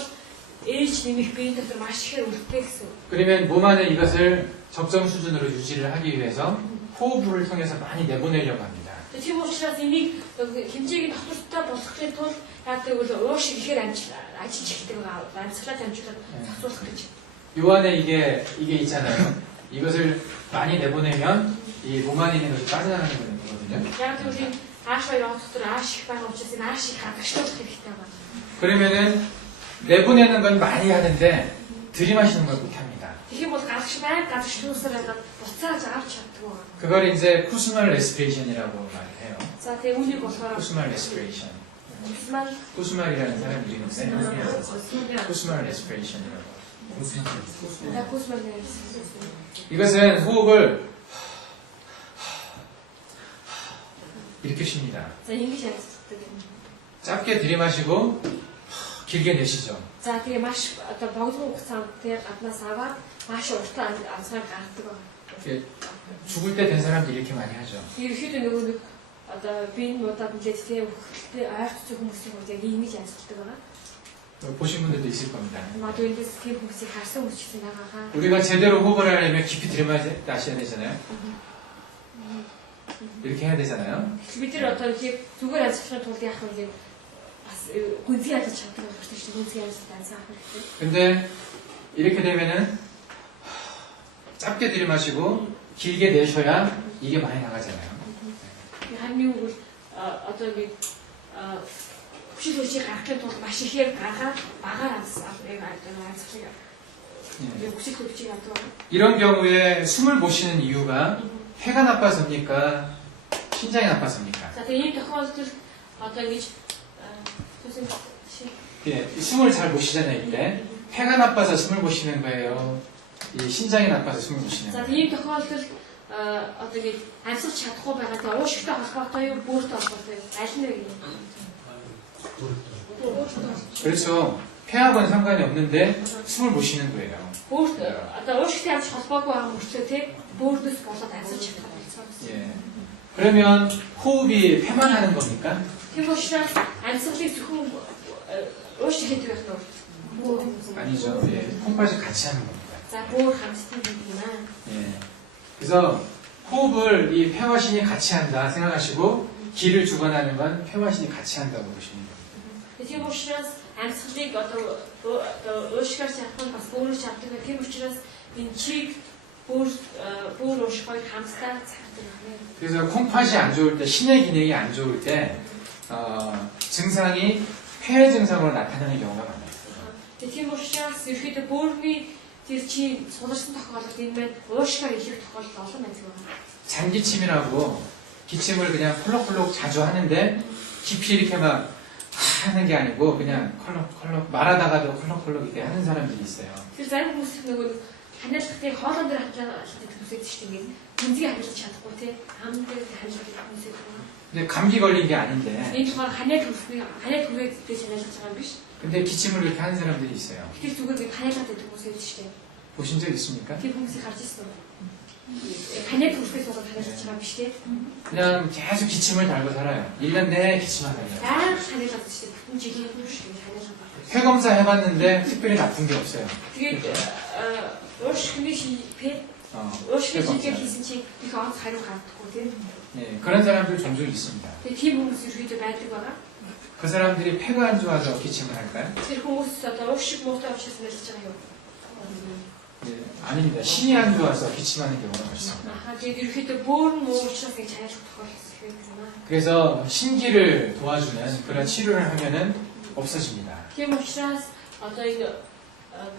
ээлж нэмэх биеийн дотор маш ихээр үлддэг гэсэн. 그러면 몸 안에 이것을 적정 수준으로 유지를 하기 위해서 호흡을 통해서 많이 내보내려고 합니다. Тийм учраас энийг хэмжээг нь хурцтай болгохын тулд яадаг бол ууш ихээр ажиллаж эхэлдэг байгаа. Амьсгалаа дамжуулаад зохицуулах гэж. 요 안에 이게 있잖아요. 이것을 많이 내보내면 이 몸 안에 있는 것이 빠져나가는 거거든요. Яг л энэ аашаа явах дотор ааш их байгаа учраас энэ ааш их хадагшлуулах хэрэгтэй байна. 그러면은 내보내는 건 많이 하는데 들이마시는 걸 못합니다. Тэгэх юм бол гарах байна гадагшлуулсаар хагаад буцааж авч чаддаг байна. 그걸 이제 쿠스말 레스피레이션이라고 말해요. За тэгээ үүнийг болохоор 쿠스말 레스피레이션. Усман 쿠스말이라는 사람들이 있는데 쿠스말 레스피레이션이라고. Усман 이것은 호흡을 이렇게 쉽니다. За ингэж ярьдаг юм. 짧게 들이마시고 길게 내쉬죠. За тэгээ маш одоо богдсон хугацаанд тэгээ гаднаас аваад маш уртаа анцгаар гаргадаг байна. 이렇게 죽을 때 된 사람들이 이렇게 많이 하죠. Ерөнхийдөө нөгөө нэг одоо биеийн удаад нэлээд тэгээ хөлтэй ойртож хүмүүсийн хувьд яг ингэж ярьдаг байгаа. 보신 분들도 있을 겁니다. 마도 인데스 тийм хүмүүсийг харсан хүмүүс ч гэсэн байгаа хаа. 우리가 제대로 호흡을 하려면 깊이 들이마셔야 되잖아요. 이렇게 해야 되잖아요. бид нар одоо их зүгээр ажиллахын тулд яах вэ гэвэл бас гүнзгий ажиллаж чаддаг байх хэрэгтэй шүү дээ. гүнзгий ажиллаж анзаарах хэрэгтэй. 근데 이렇게 되면은 짧게 들이마시고 길게 내셔야 이게 많이 나가잖아요. Харин юу гэвэл одоо ингэ хүчил хүчийг гаргахын тулд маш ихээр гаргаад багаар анзаарах хүчил хүчийг авдаг. 이런 경우에 숨을 못 쉬는 이유가 폐가 나빠서입니까? 신장이 나빠서입니까? За тэгээ ийм тохиолдолд одоо ингэж 예, 숨을 잘 못 쉬잖아요, 이때. 폐가 나빠서 숨을 못 쉬는 거예요. 이 신장이 나빠서 숨을 못 쉬는 За 거예요. тийм тохиолдолд одоо ингэ амьсгалж чадахгүй байгаа тэгээ уушигтай холбоотой юу бөөртэй холбоотой юу аль нь вэ гэх юм. 그렇죠. 폐하고는 상관이 없는데 숨을 못 쉬는 거예요. Бөөрт одоо уушигтай амьсгалж холбоогүй байгаа мөрчлөө тий бөөрдөөс болоод амьсгалж чадах болсон. 예. 그러면 호흡이 폐만 하는 겁니까? Тийм учраас амьсгалыг зөвхөн уушиг хийдэг байх нь 아니죠. 예. 콩팥이 같이 하는 겁니다. За бөөр хамсдаг юм аа. 예. 그래서 호흡을 이 폐와 신이 같이 한다 생각하시고 기를 주관하는 건 폐와 신이 같이 한다고 보시면 됩니다. Тийм учраас амьсгалыг одоо уушгаар чадах нь бас бөөрөөр чаддаг. Тийм учраас энэ чиг бөөр уушгыг хамсдаа цагдаг юм. 그래서 콩팥이 안 좋을 때, 신의 기능이 안 좋을 때 증상이 폐 증상으로 나타나는 경우가 많아요. Тийм учраас ерөөхдөө бөөрийн тэр чи суларсан тохиолдолд энэ маань уушгаар илэх тохиолдол олон байдаг байна. 잔기침이라고 기침을 그냥 콜록콜록 자주 하는데 깊이 이렇게 막 하는 게 아니고 그냥 콜록콜록 말하다가도 콜록콜록 이렇게 하는 사람들이 있어요. Тэр зарим хүмүүс нөгөө ханиалгахыг хоолон дээр хандлаад төсөөд шүү дээ. гүнзгий хандлаж чадахгүй тий. ам дээр хандлаж хүмүүсээ байна. 근데 감기 걸린 게 아닌데 Энэ болохоор ханиал хүрээд дэж ханиалгаж байгаа юм биш. 근데 기침을 이렇게 하는 사람들이 있어요. Тэр зүгээр нэг ханиалгаад байдаг хүмүүс байдаг шүү дээ. 보신 적 있습니까? Тэр хүмүүсийг харж ирсэн үү? ханиад хүртэл суугаад ханиалж байгаа юм биш тий. 그냥 계속 기침을 달고 살아요. 1년 내내 기침하다요. Аа ханиалгаад шүү дээ. Бүтэн жилийн хүмүүс шүү дээ ханиалж байгаа. 폐 검사 해봤는데 특별히 나쁜 게 없어요. Тэгээд уушхны шийпэ уушхны шийпэ хийсэн чинь их онц хариу гардаггүй тийм. 예, 그런 사람들 종종 있습니다. Тэгээд тийм хүмүүс ерөөдөө байдаг байгаа. 그 사람들이 폐가 안 좋아서 기침을 할까요? Тэр хүмүүс одоо уушиг муутай учраас нэлж байгаа юу? 예, 아닙니다. 신이 안 좋아서 기침하는 경우가 많습니다. Аа тэгээд ерөөдөө бөөр муу учраас ингэ ханиалж тохиолдсон юм байна. 그래서 신기를 도와주는 그런 치료를 하면은 없어집니다. Тийм учраас одоо энэ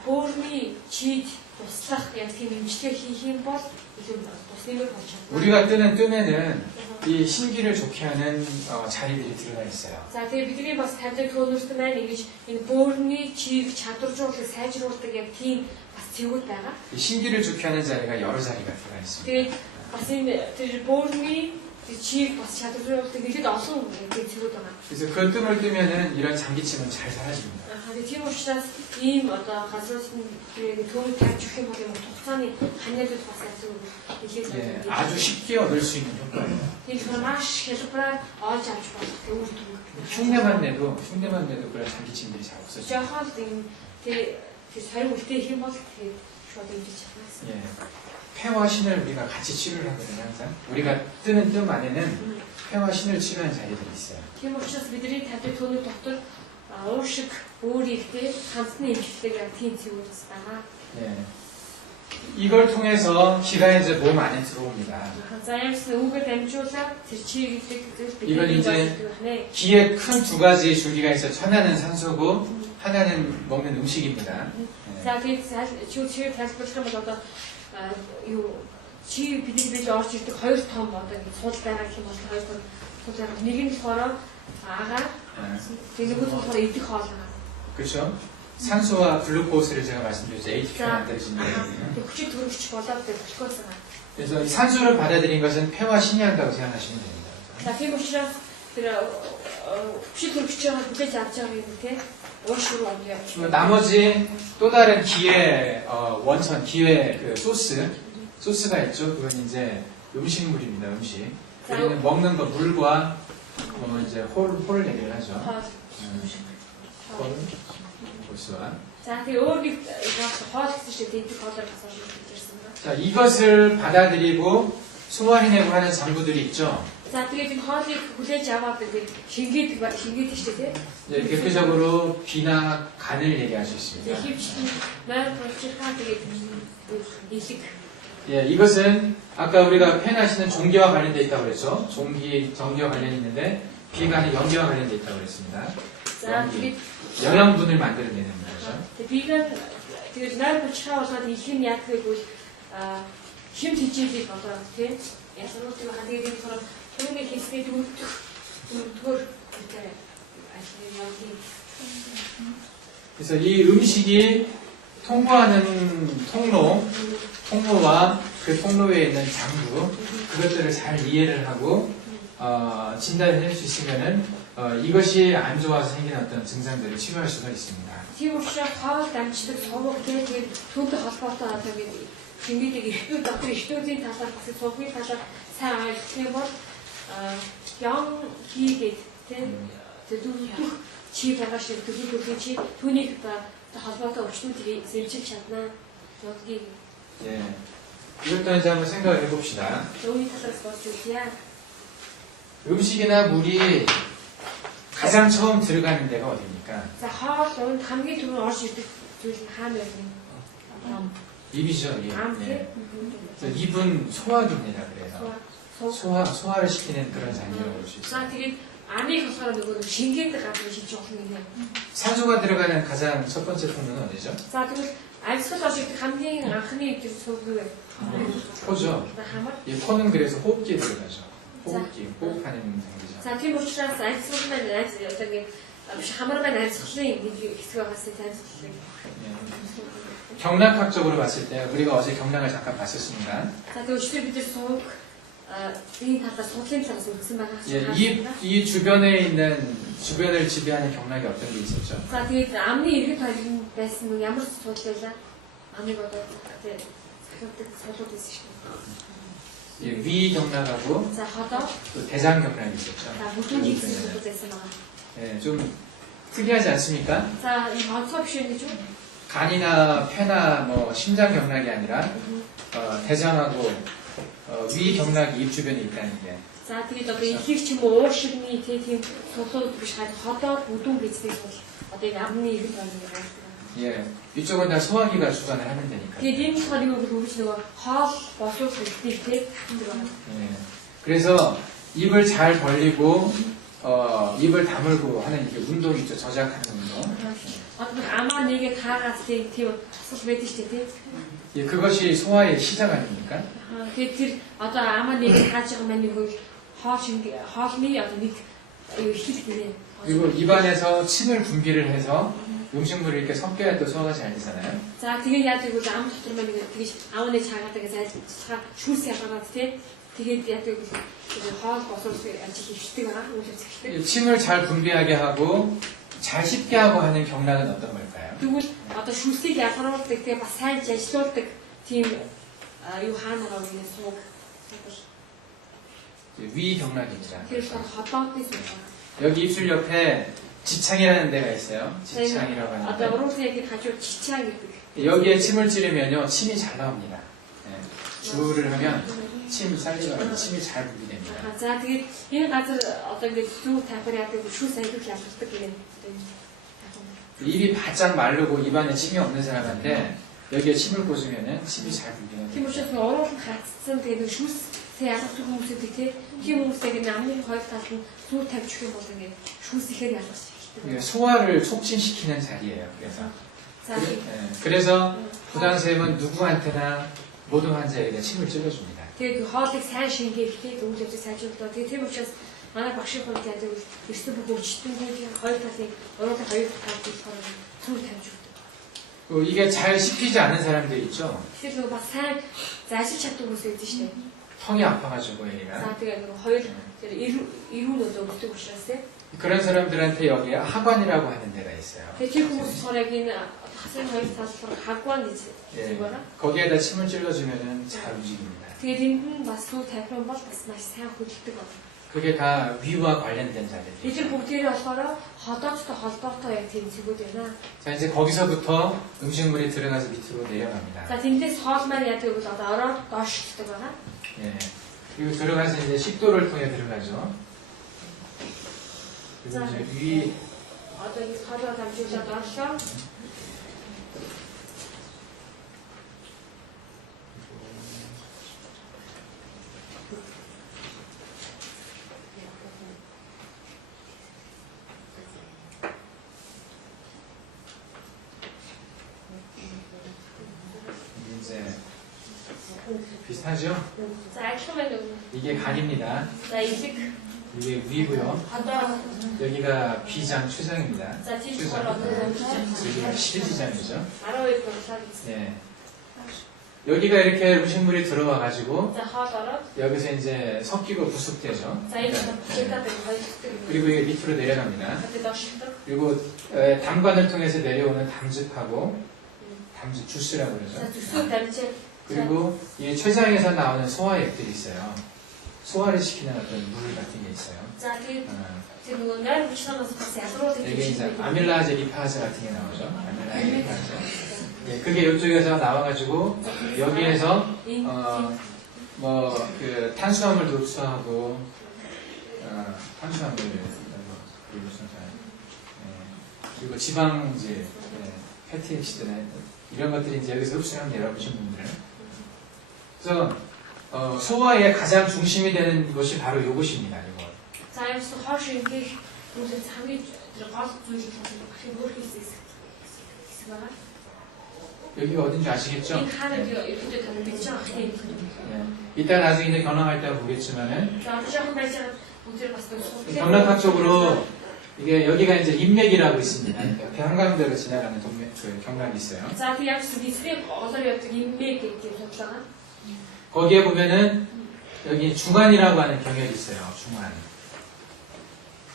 бөөрийн чийд туслах яг тийм эмчилгээ хийх юм бол илүү тус нэмэр болж чадна. 우리가 뜨는 뜸에는 이 신기를 좋게 하는 자리들이 들어가 있어요. За тэгээ бидний бас тавьдаг төөнөрт маань ингэж энэ бөөрийн чийг чадваржуулах сайжруулдаг яг тийм бас цэгүүд байгаа. 이 신기를 좋게 하는 자리가 여러 자리가 들어가 있습니다. Тэгээд бас энэ тэр бөөрийн чийг бас чадваржуулдаг нэлээд олон тийм цэгүүд байгаа. 그래서 그 뜸을 뜨면은 이런 장기침은 잘 사라집니다. Тэгээд тийм учраас ийм одоо газраас нь төөнөд тавьж өгөх юм бол юм хугацааны ханиалууд бас ажил 예, нэлээд 아주 쉽게 얻을 수 있는 효과예요. тийм маш хэлбэрээр олж авч болох үр дүн. 흉내만 내도 그런 장기침들이 잘 없어져요. Жохол тийм сарим үлдээх юм бол тэгээд шууд ингэж чаднаас. 예, 폐와 신을 우리가 같이 치료를 하거든요. 항상 우리가 뜨는 뜸 안에는 폐와 신을 치료하는 자리들이 있어요. Тийм учраас бидний тавьдаг төөнөд дотор уушиг өөрийгтэй хамтны эмчилдэг яг тийм зүйл бас байгаа. 예, 이걸 통해서 기가 이제 몸 안에 들어옵니다. За ямарсан үгээр дамжуулаад тэр чиглэлийг 이건 이제 기에 큰 두 가지 줄기가 있어요. 하나는 산소고 하나는 먹는 음식입니다. 예. За тэгээд чигээр тайлбарлах юм бол одоо юу чи бидний бие орж ирдэг хоёр том одоо ингэ суудл байгаа гэх юм бол хоёр том суудл байгаа. Нэг нь болохоор агаар тэгээд нөгөө болохоор идэх хоол байгаа. 그렇죠? 산소와 글루코스를 제가 말씀드렸죠. ATP가 자, 만들어진 그 거예요. хүчит төрөгч болоод глюкоз가. 그래서 이 산소를 받아들인 것은 폐와 신이 한다고 생각하시면 됩니다. За тийм учраас тэр хүчит төрөгчөөр хүлээж авч байгаа юм те. уушгүй юм. 나머지 또 다른 기의 원천, 기의 그 소스가 있죠. 그건 이제 음식물입니다. 음식. 우리는 먹는 거 물과 이제 홀을 얘기를 하죠. 홀. 보수와. За тэгээ өөр нэг хоол гэсэн чинь дэйдэг хоолоор асууж ирсэн байна. 자, 이것을 받아들이고 소화해내고 하는 장부들이 있죠. За тэгээд энэ хоолыг хүлээж аваад ингээд шингээдэг шүү дээ. 네, 대표적으로 비나 간을 얘기할 수 있습니다. Тэгээ хөвчтөн нойр болчихаа тэгээд илэг. 예, 이것은 아까 우리가 표현하시는 종기와 관련되어 있다고 그랬죠. 종기, 정기와 관련이 있는데 비간은 연기와 관련되어 있다고 그랬습니다. За 연기, тэгээд 영양분을 만들어내는 거죠. тэгээд тэгээд нойр болчихаа болоод илэг нь яг гэвэл хэмт хичээлийг одоо тийм ялгарлуудыг хадгаад ийм болохоор түүний хийсний дөрөвдүгээр гэдэг ажлын 그래서 이 음식이 통과하는 통로와 그 통로에 있는 장부, 그것들을 잘 이해를 하고 진단을 할 수 있으면은 이것이 안 좋아서 생긴 어떤 증상들을 치료할 수가 있습니다. тийм учраас хоол дамждаг сувг тэгээд түүнтэй холбоотой одоо ингэ хэмээдэг эртнүүд доктор эртнүүдийн талаар гэсэн сувгийн талаар сайн ойлгох юм бол ян хийгээд тэгээд дөрөвдөх чи байгаа шиг дөрөвдөх чи түүнийг холбоотой өвчтүүдийг зэмжиж чадна. 여기 예, 이것도 이제 한번 생각을 해봅시다. 여기 талаас болж үзье. 음식이나 물이 가장 처음 들어가는 데가 어디입니까? За хоол унд хамгийн түрүү орж ирдэг зүйл нь хаана байна? 입이죠. 예. ам 예. тийм. 그래서 입은 소화기입니다. 그래서 소화를 시키는 그런 장면을 볼 수 있어요. За тэгээд 암이 болохоор нөгөө шингээд гадна шиж явах юм нэ. 산소가 들어가는 가장 첫 번째 통로는 어디죠? За тэгвэл амьсгал орж ирдэг хамгийн анхны зүйл сувг вэ? 코죠. Хамар. 이 코는 그래서 호흡기에 들어가죠. 호흡기, 호흡하는 장기죠. За тийм учраас амьсгал маань одоо ингэ биш хамар маань амьсгалын нэг хэсэг байгаас амьсгалыг. 경락학적으로 봤을 때 우리가 어제 경락을 잠깐 봤었습니다. За тэгээд өчигдөр бид сувг энэ талаас судлалын талаас үзсэн байгаа. 예, 이 주변에 있는 주변을 지배하는 경락이 어떤 게 있었죠? За тэгээд амны иргэд хоёрын байсан нь ямар судлал байлаа? Амыг одоо тэгээд захиалдаг судлал байсан шүү дээ. 예, 위 경락하고 За ходоо 또 대장 경락이 있었죠. за бүдүүн хийсэн судлал байсан байгаа. 예, 좀 특이하지 않습니까? За 이 онцгой биш юм гэж үү? 간이나 폐나 뭐 심장 경락이 아니라 대장하고 위 경락이 입 주변에 있다는 게. За тэгээд одоо ихийг ч юм уу уур шигний тийм судлууд биш хаад ходоо бүдүүн гэждэг бол одоо энэ амны иргэд байна гэдэг. 예, 이쪽은 다 소화기가 주관을 하면 되니까. Тэгээд энэ болохоор юу гэж нөгөө хоол боловс гэдгийг тийм байна. 예, 그래서 입을 잘 벌리고 입을 다물고 하는 이게 운동 있죠. 저작하는 운동. Одоо амаа нэгээ таагаад тийм асуулт байдаг шүү дээ тийм. 예, 그것이 소화의 시작 아닙니까? Тэгээд тэр одоо амаа нэгээ тааж байгаа маань юу хоолны одоо нэг ихтгэл гинэ. 그리고 입안에서 침을 분비를 해서 음식물을 이렇게 섞여야 또 소화가 잘 되잖아요. За тэгээд яа гэвэл ам дотор маань тэгэж аавны чаагаад зайлшгаа шүүс яагаад тийм. Тэгээд яа гэвэл хоол босолс ажил хийдэг байгаа. үйл ажиллагаа. 침을 잘 분비하게 하고 잘 씹게 하고 하는 경락은 어떤 걸까요? Тэгвэл одоо шүлсийг ялгаруулдаг тийм бас сайн ажиллуулдаг тийм юу хаанаа гэх сууг. 위 경락입니다. Тэр болохоор ходоодны сууг. 여기 입술 옆에 지창이라는 데가 있어요. 지창이라고 Одоо 하는데 уруусын яг хажуу чичаа гэдэг. 여기에 침을 찌르면요 침이 잘 나옵니다. 예, 주를 하면 침 살리가 침이 잘 분비됩니다. За тэгээд энэ газар одоо ингээд зүү тавхар яадаг шүүс аяг ялгардаг гэнэ. 입이 바짝 마르고 입안에 침이 없는 사람한테 여기에 침을 꽂으면은 침이 잘 Тийм 분비됩니다. учраас уруулан хатсан тэгээд шүүс ялгардаг хүмүүсүүд тийм хүмүүстэйг намны хоёр талд нь зүү тавьж өгөх юм бол ингээд шүүс ихээр ялгарч эхэлдэг. 이게 소화를 촉진시키는 자리예요. За 그래서 부당샘은 누구한테나 모든 환자에게 침을 찔러줍니다. тэгээд хоолыг сайн шингээхдээ үйл явдлыг сайжруулдаг. Тэгээд тийм учраас манай багшийн хувьд яг эрсдэл бүх өвчтөнгүүдийн хоёр талын уруулын хоёр талд болохоор зүү тавьж өгдөг. 이게 잘 씹히지 않은 사람들 있죠. Тэгэхээр нөгөө бас сайн заашиж чаддаг хүмүүс байдаг шүү дээ. 턱이 아파가지고 За 얘가 тэгээд нөгөө хоёр тэр ирүүнүүд өгдөг учраас тийм. 그런 사람들한테 여기에 하관이라고 하는 데가 있어요. Тэгээд тэр хүмүүс болохоор яг энэ хасан хоёр талбар хагван гэж 예, зүгээр. 거기에다 침을 찔러주면은 잘 움직입니다. Тэгээд энд нь бас сүү тавих бол бас маш сайн хөдөлдөг байна. 그게 다 위와 관련된 자리들이죠. 이제 бүгдээрээ болохоор ходоодтой холбоотой яг тийм зэгүүд байна. 자, 이제 거기서부터 음식물이 들어가서 밑으로 내려갑니다. За тэндээс хоолмаар яадаг бол одоо ороод доош шигдэг байна. 예. 그리고 들어가서 이제 식도를 통해 들어가죠. 그리고 이제 위, Одоо ингэ хоолоо дамжуулаад орлоо. 이제 비슷하죠? За адилхан байна уу? 이게 간입니다. За элэг 이게 위고요. одоо 여기가 비장, 추장입니다. за тийм 추장. болохоор одоо 여기가 실지장이죠. 12 болоод 있어. 예. 여기가 이렇게 음식물이 들어와 가지고 За хоол ороод 여기서 이제 섞이고 부숙되죠. за энэ бүжигдээд хоёрдаг. 그리고 이게 밑으로 내려갑니다. Тэгээд доош шигдэг. 그리고 담관을 통해서 내려오는 담즙하고 담즙 주스라고 За 그러죠. зүсүү дамжээ. 그리고 이 췌장에서 나오는 소화액들이 있어요. 소화를 시키는 어떤 물 같은 게 있어요. За тэгээд 어, тэр нөгөө нойр хүчнээс бас ялруулдаг 여기 이제 юм шиг. 아밀라제 리파제 같은 게 나오죠. 아밀라제 리파제. 예, 그게 이쪽에서 나와가지고 여기에서 뭐 그 탄수화물도 흡수하고 탄수화물 그리고 그리고 지방질, 패티액시드나 이런 것들이 이제 여기서 흡수하는 여러분신 분들은 그래서 소화의 가장 중심이 되는 것이 바로 이것입니다. 이거. За амьс хоош ингээд үгүй хамгийн тэр гол зүйл хэрэг өөр хийсэн хэсэг байна. 여기가 어딘지 아시겠죠? Энэ хаана ирэхдээ таныг мэдж байгаа хэрэг. 예. 이따 나중에 이제 경락할 때 보겠지만은 За одоо жоохон байж байгаа бүгд бас 경락학적으로 이게 여기가 이제 인맥이라고 있습니다. 옆에 한강대로 지나가는 그 경락이 있어요. За тэр яг эсрэг олоор явдаг 인맥 гэдэг юм судалгаа. 거기에 보면은 여기 중환이라고 하는 경혈이 있어요. 중환.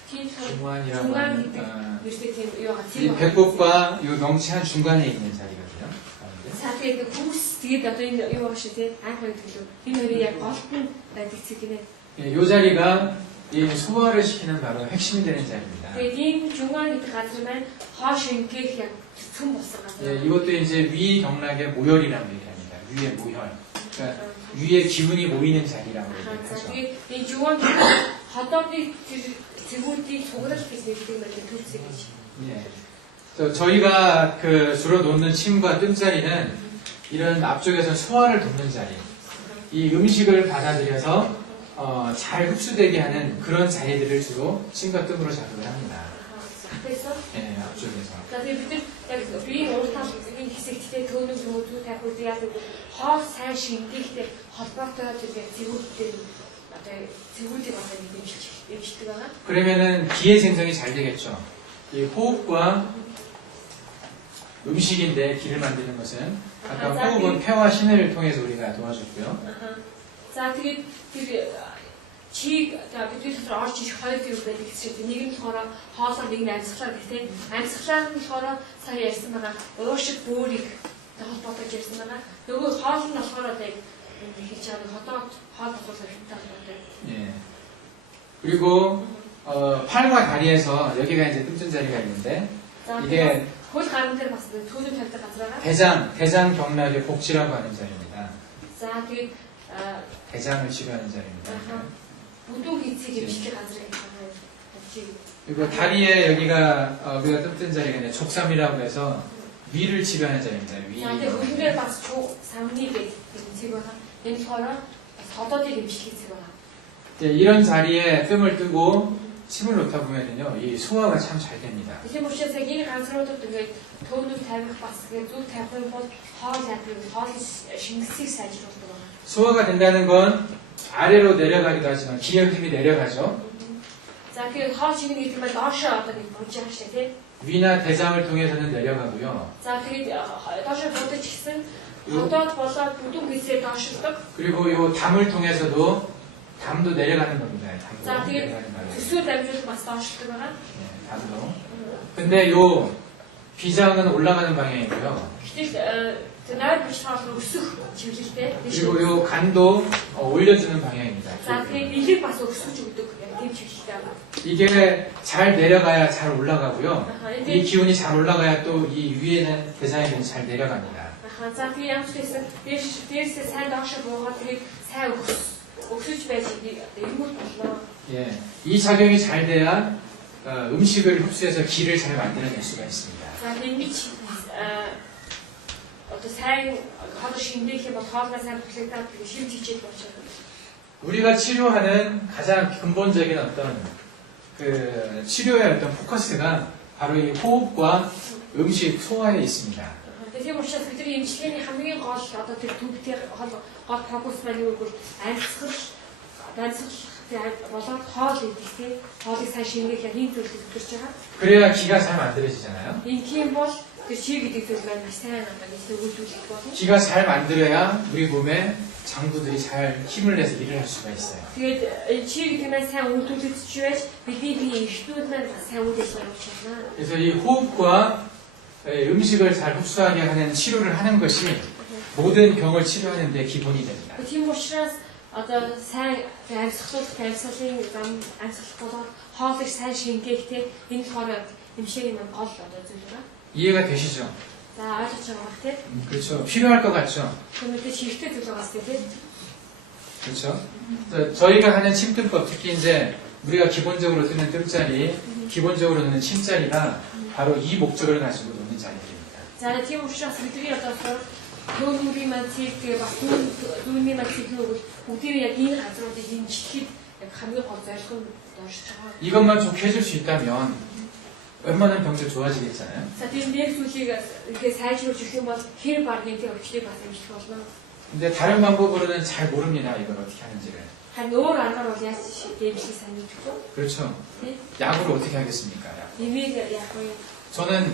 Тийм 중환이라고 중환 하는 гэдэг ердөө тийм юу га 이 배꼽과 이 명치한 중간에 있는 자리거든요. 가운데. За тэгээд хүүс тэгээд одоо энэ юу багш тий анх байдаг лөө. Энэ хоёрын яг голд нь байдаг зүйл гинэ. 예, 이 자리가 이 소화를 시키는 바로 핵심이 되는 자리입니다. Тэгээд энэ 중환 гэдэг газар маань хоош ингээд яг цөм болсон газар. 예, 이것도 이제 위 경락의 모혈이라고 얘기합니다. 위의 모혈. 그러니까 위의 기운이 모이는 자리라고 За 얘기하죠. тэгээд энэ 중환 хотоодын тэр зэгүүдийг сугарал гэж нэрлэдэг юм байна төрцөг гэж. 예. 그래서 저희가 그 주로 놓는 침과 뜸자리는 이런 앞쪽에서 소화를 돕는 자리, 이 음식을 받아들여서 잘 흡수되게 하는 그런 자리들을 주로 침과 뜸으로 작업을 합니다. 그래서 예, 앞쪽에서. за тэгээд бид яг биеийн уртал энэ хэсэгтээ төөнөг нөөцүүд тавих үед яадаг хоол сайн шингээхтэй холбоотой тэр яг зэгүүдтэй одоо зэгүүдийг одоо нэг дэмждэг байгаа. 그러면은 기의 생성이 잘 되겠죠. 이 호흡과 음식인데 기를 만드는 것은 아까 호흡은 폐와 신을 통해서 우리가 도와줬고요. За тэгээд тэр чиг бидний дотор орж ирэх хоёр зүйл байдаг гэсэн чинь нэг нь болохоор хоолоор нэг нь амьсгалаа гэхдээ амьсгалаа нь болохоор сая ярьсан байгаа уушиг бөөрийг холбоотой ярьсан байгаа. Нөгөө хоол нь болохоор одоо хийж байгаа хотоод хоол болохоор хиттэй холбоотой. 예. 그리고 팔과 다리에서 여기가 이제 뜸뜬 자리가 있는데 За 이게 хөл гаран дээр бас түүний тавьдаг газар байгаа. 대장 경락의 복지라고 하는 자리입니다. За тэгээд 대장을 치료하는 자리입니다. бүдүүн хийцийг эмчилэх газар гэдэг байна. 그리고 다리에 여기가 우리가 뜸뜬 자리가 이제 족삼이라고 해서 위를 치료하는 자리입니다. 위. За тэгээд хөлнөр бас самны гэдэг зэг байгаа. Энэ болохоор бас хотоодыг эмчилэх зэг байгаа. 이런 자리에 뜸을 뜨고 침을 놓다 보면요, 이 소화가 참 잘 됩니다. Тийм учраас яг энэ ганцруудад ингээд төөнөв тавих бас тэгээд зүг тавих юм бол хоол яадаг хоол шингэсийг сайжруулдаг байна. 소화가 된다는 건 아래로 내려가기도 하지만 기의 힘이 내려가죠. За тэгээд хоол шингэн гэдэг нь доошоо одоо нэг болж байгаа шүү дээ. 위나 대장을 통해서는 내려가고요. За тэгээд доошоо бодож гисэн хотоод болоод бүдүүн хийсээ доошолдог. 그리고 이 담을 통해서도 담도 내려가는 겁니다. За 담도 тэгээд 내려가는 말이에요. төсөө дамжуулах бас доошолдог байгаа. 담도. 근데 요 비장은 올라가는 방향이고요. Гэтэл 나를 비슷하게 өсөх чиглэлтэй. 그리고 요 간도 올려주는 방향입니다. За тэгээд илэг бас өсөж өгдөг тийм чиглэлтэй байна. 이게 잘 내려가야 잘 올라가고요. 아하, 이 기운이 잘 올라가야 또 이 위에는 대상의 기운이 잘 내려갑니다. 아하, за тэгээд ямар ч байсан дээрсээ сайн доошо буугаад тэгээд сайн өсөж байж эргүүл боллоо. 예, 이 작용이 잘 돼야 음식을 흡수해서 기를 잘 만들어낼 수가 있습니다. За ингэж одоо сайн хоол шингээхээ бол хоолной сайн бүлэгдээд тэгээд шимж хичээл болчиход байна. 우리가 치료하는 가장 근본적인 어떤 그 치료의 어떤 포커스가 바로 이 호흡과 음식 소화에 있습니다. Тийм учраас бидний эмчилгээний хамгийн гол одоо тэр төвтэй гол фокус маань юу гэвэл амьсгал болоод хоол идэх тийм хоолыг сайн шингээх яг энэ зүйлийг төвлөрч байгаа. 그래야 기가 잘 만들어지잖아요. Ингийн бол тэр чи гэдэг зүйл маань маш сайн одоо нэг өгүүлбэх болно. 기가 잘 만들어야 우리 몸에 장부들이 잘 힘을 내서 일을 할 수가 있어요. Тэгээд чи гэдэг маань сайн өгүүлбэж байж бидний бие эртнүүд маань сайн үйл ажиллагаа хийж байна. 그래서 이 호흡과 음식을 잘 흡수하게 하는 치료를 하는 것이 모든 병을 치료하는 데 기본이 됩니다. Тийм учраас одоо сайн амьсгалын зам амьсгал болоод хоолыг сайн шингээхтэй энэ болохоор эмчийн маань гол одоо зүйл байна. 이해가 되시죠? За ойлгож байгаа бах тийм. 그렇죠. 필요할 것 같죠? 그런데 실제 들어갔을 때 그렇죠. 저희가 하는 침뜸법, 특히 이제 우리가 기본적으로 쓰는 뜸자리, 기본적으로 쓰는 침자리가 바로 이 목적을 가지고 놓는 자리들입니다. За тийм учраас бидний одоо дүүний мантиг бас дүүний мантиг нөгөө бүгдийг яг энэ газруудыг хэмжлэхэд яг хамгийн гол зорилго нь дорж байгаа. 이것만 좋게 해줄 수 있다면 웬만한 병들 좋아지겠잖아요. За тийм нэг зүйлийг 이렇게 сайжруулж өгөх юм бол хэр баргийн тэр өвчтөйг бас хэмжих болно. 근데 다른 방법으로는 잘 모릅니다. 이걸 어떻게 하는지를. харин өөр аргаар бол яаж дэмжлэг сайн мэдхгүй. 그렇죠. 네? 약으로 어떻게 하겠습니까? 약. Нэмийг яг уу. 저는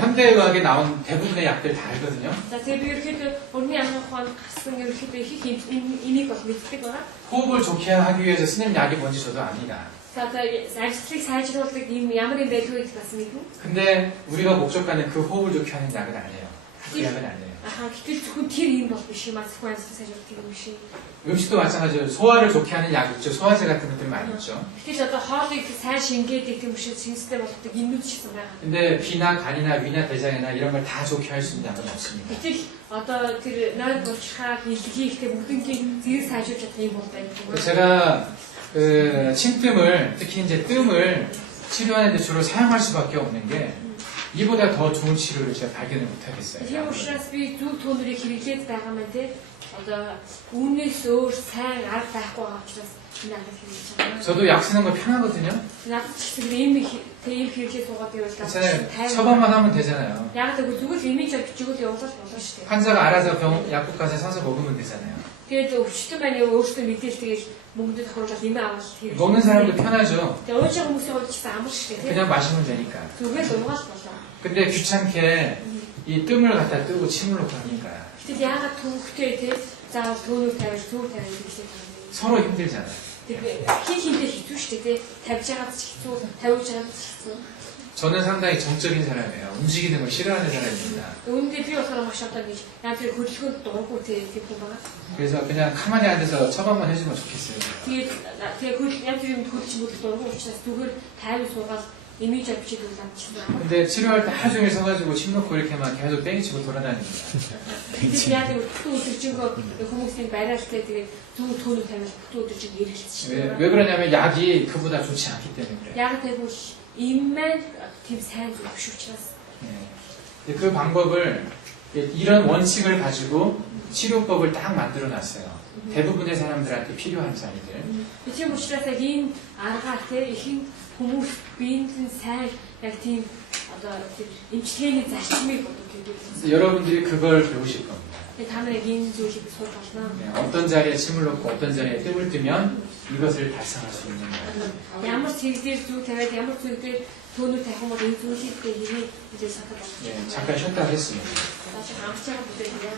현대의학에 나온 대부분의 약들 다 알거든요. За тэгээд би ерөөхдөө өрний амны ухаанд гарсан ерөөхдөө их энийг бол мэддэг байна. 호흡을 좋게 하기 위해서 쓰는 약이 뭔지 저도 압니다. За амьсгалыг сайжруулдаг юм ямар юм байдгийг бас мэднэ. 근데 우리가 목적하는 그 호흡을 좋게 하는 약은 아니에요. 그 약은 아니에요. 아하, гэтэл зөвхөн тэр юм бол биш юм аа. Зөвхөн амьсгалыг сайжруулдаг юм биш. 음식도 마찬가지예요. 소화를 좋게 하는 약 있죠. 소화제 같은 것들 많이 있죠. гэтэл одоо хоолыг сайн шингээдэг юм шиг шинжтэй болгодог юмнууд ч гэсэн байгаа. 근데 비나 간이나 위나 대장이나 이런 걸 다 좋게 할 수 있는 약은 없습니다. гэтэл одоо тэр нойр булчхаа илгээхдээ бүгднийг зэрэг сайжруулж чадах юм бол байна. 제가 그 침뜸을 특히 이제 뜸을 치료하는 데 주로 사용할 수밖에 없는 게 이보다 더 좋은 치료를 제가 발견을 못 하겠어요. Тийм учраас би зөв төмөрийг хэрэглээд байгаа мэн те. Одоо үүнээс өөр сайн арга байхгүй байгаа учраас энэ арга хэрэглэж байгаа. 저도 약 쓰는 거 편하거든요. Надад ч гэсэн ийм хэрэглээ суугаад явуулаад 괜찮아요. 처방만 하면 되잖아요. яг л зүгээр имиж бичгүүл явуулаад болно шүү дээ. 환자가 알아서 약국 가서 사서 먹으면 되잖아요. Тэгээд өвчтөн байна өөрөөсөө мэдээлэл тэгээд мөнгөд тохируулаад нэмээ аваад хэрэглээ. 먹는 사람도 편하죠. Тэгээд ууж байгаа хүмүүсийн хувьд ч гэсэн амар шүү дээ. 그냥 마시면 되니까. зүгээр л уугаад болоо. 근데 귀찮게 이 뜸을 갖다 뜨고 침을 놓고 하니까 Гэтэл яагаад төвхтэй те заавал төөнөөр тавьж төв тавьж хэрэглэх юм. 서로 힘들잖아요. Тэгээд хин хэцүү шүү дээ те тавьж байгаад ч хэцүү тавьж байгаад ч хэцүү. 저는 상당히 정적인 사람이에요. 움직이는 걸 싫어하는 사람입니다. Үүндээ би болохоор маш одоо гэж яг тэр хөдөлгөөнд дурггүй тийм хүн байгаа. 그래서 그냥 가만히 앉아서 처방만 해주면 좋겠어요. Тэгээд яг тэр юм хөдөлж мөдөл дурггүй учраас зүгээр тайван суугаад имиж авчиг юм амчсан. 근데 치료할 때 하루 종일 서가지고 침 놓고 이렇게만 계속 뺑이치고 돌아다닙니다. Тэгээд яг бүтэн өдөржингөө хүмүүсийн байрaalтай тэгээд зөв төөнөөр тавиад бүтэн өдөржинг эргэлцэж 왜 그러냐면 약이 그보다 좋지 않기 때문에 그래요. яг тэгвэл иммэн тийм сайн зүйл биш учраас. 네. 그 방법을 이런 원칙을 가지고 치료법을 딱 만들어 놨어요. 대부분의 사람들한테 필요한 자리들. Тийм учраас яг энэ аргаар те ихэнх хүмүүс биенд нь сайн яг тийм одоо эмчилгээний зарчмыг боддог. 여러분들이 그걸 배우실 겁니다. та нар яг энэ зүйлийг сурах болно. 네, 어떤 자리에 침을 놓고 어떤 자리에 뜸을 뜨면 이것을 달성할 수 있는 거예요. Ямар цэгдэр зүг тавиад ямар цэгдэр төөнөөр тавих юм бол энэ зүйлийг хийх гэж шатаад байна. 네, 잠깐 쉬었다 하겠습니다. За чи хамт байгаа бүтээл яа.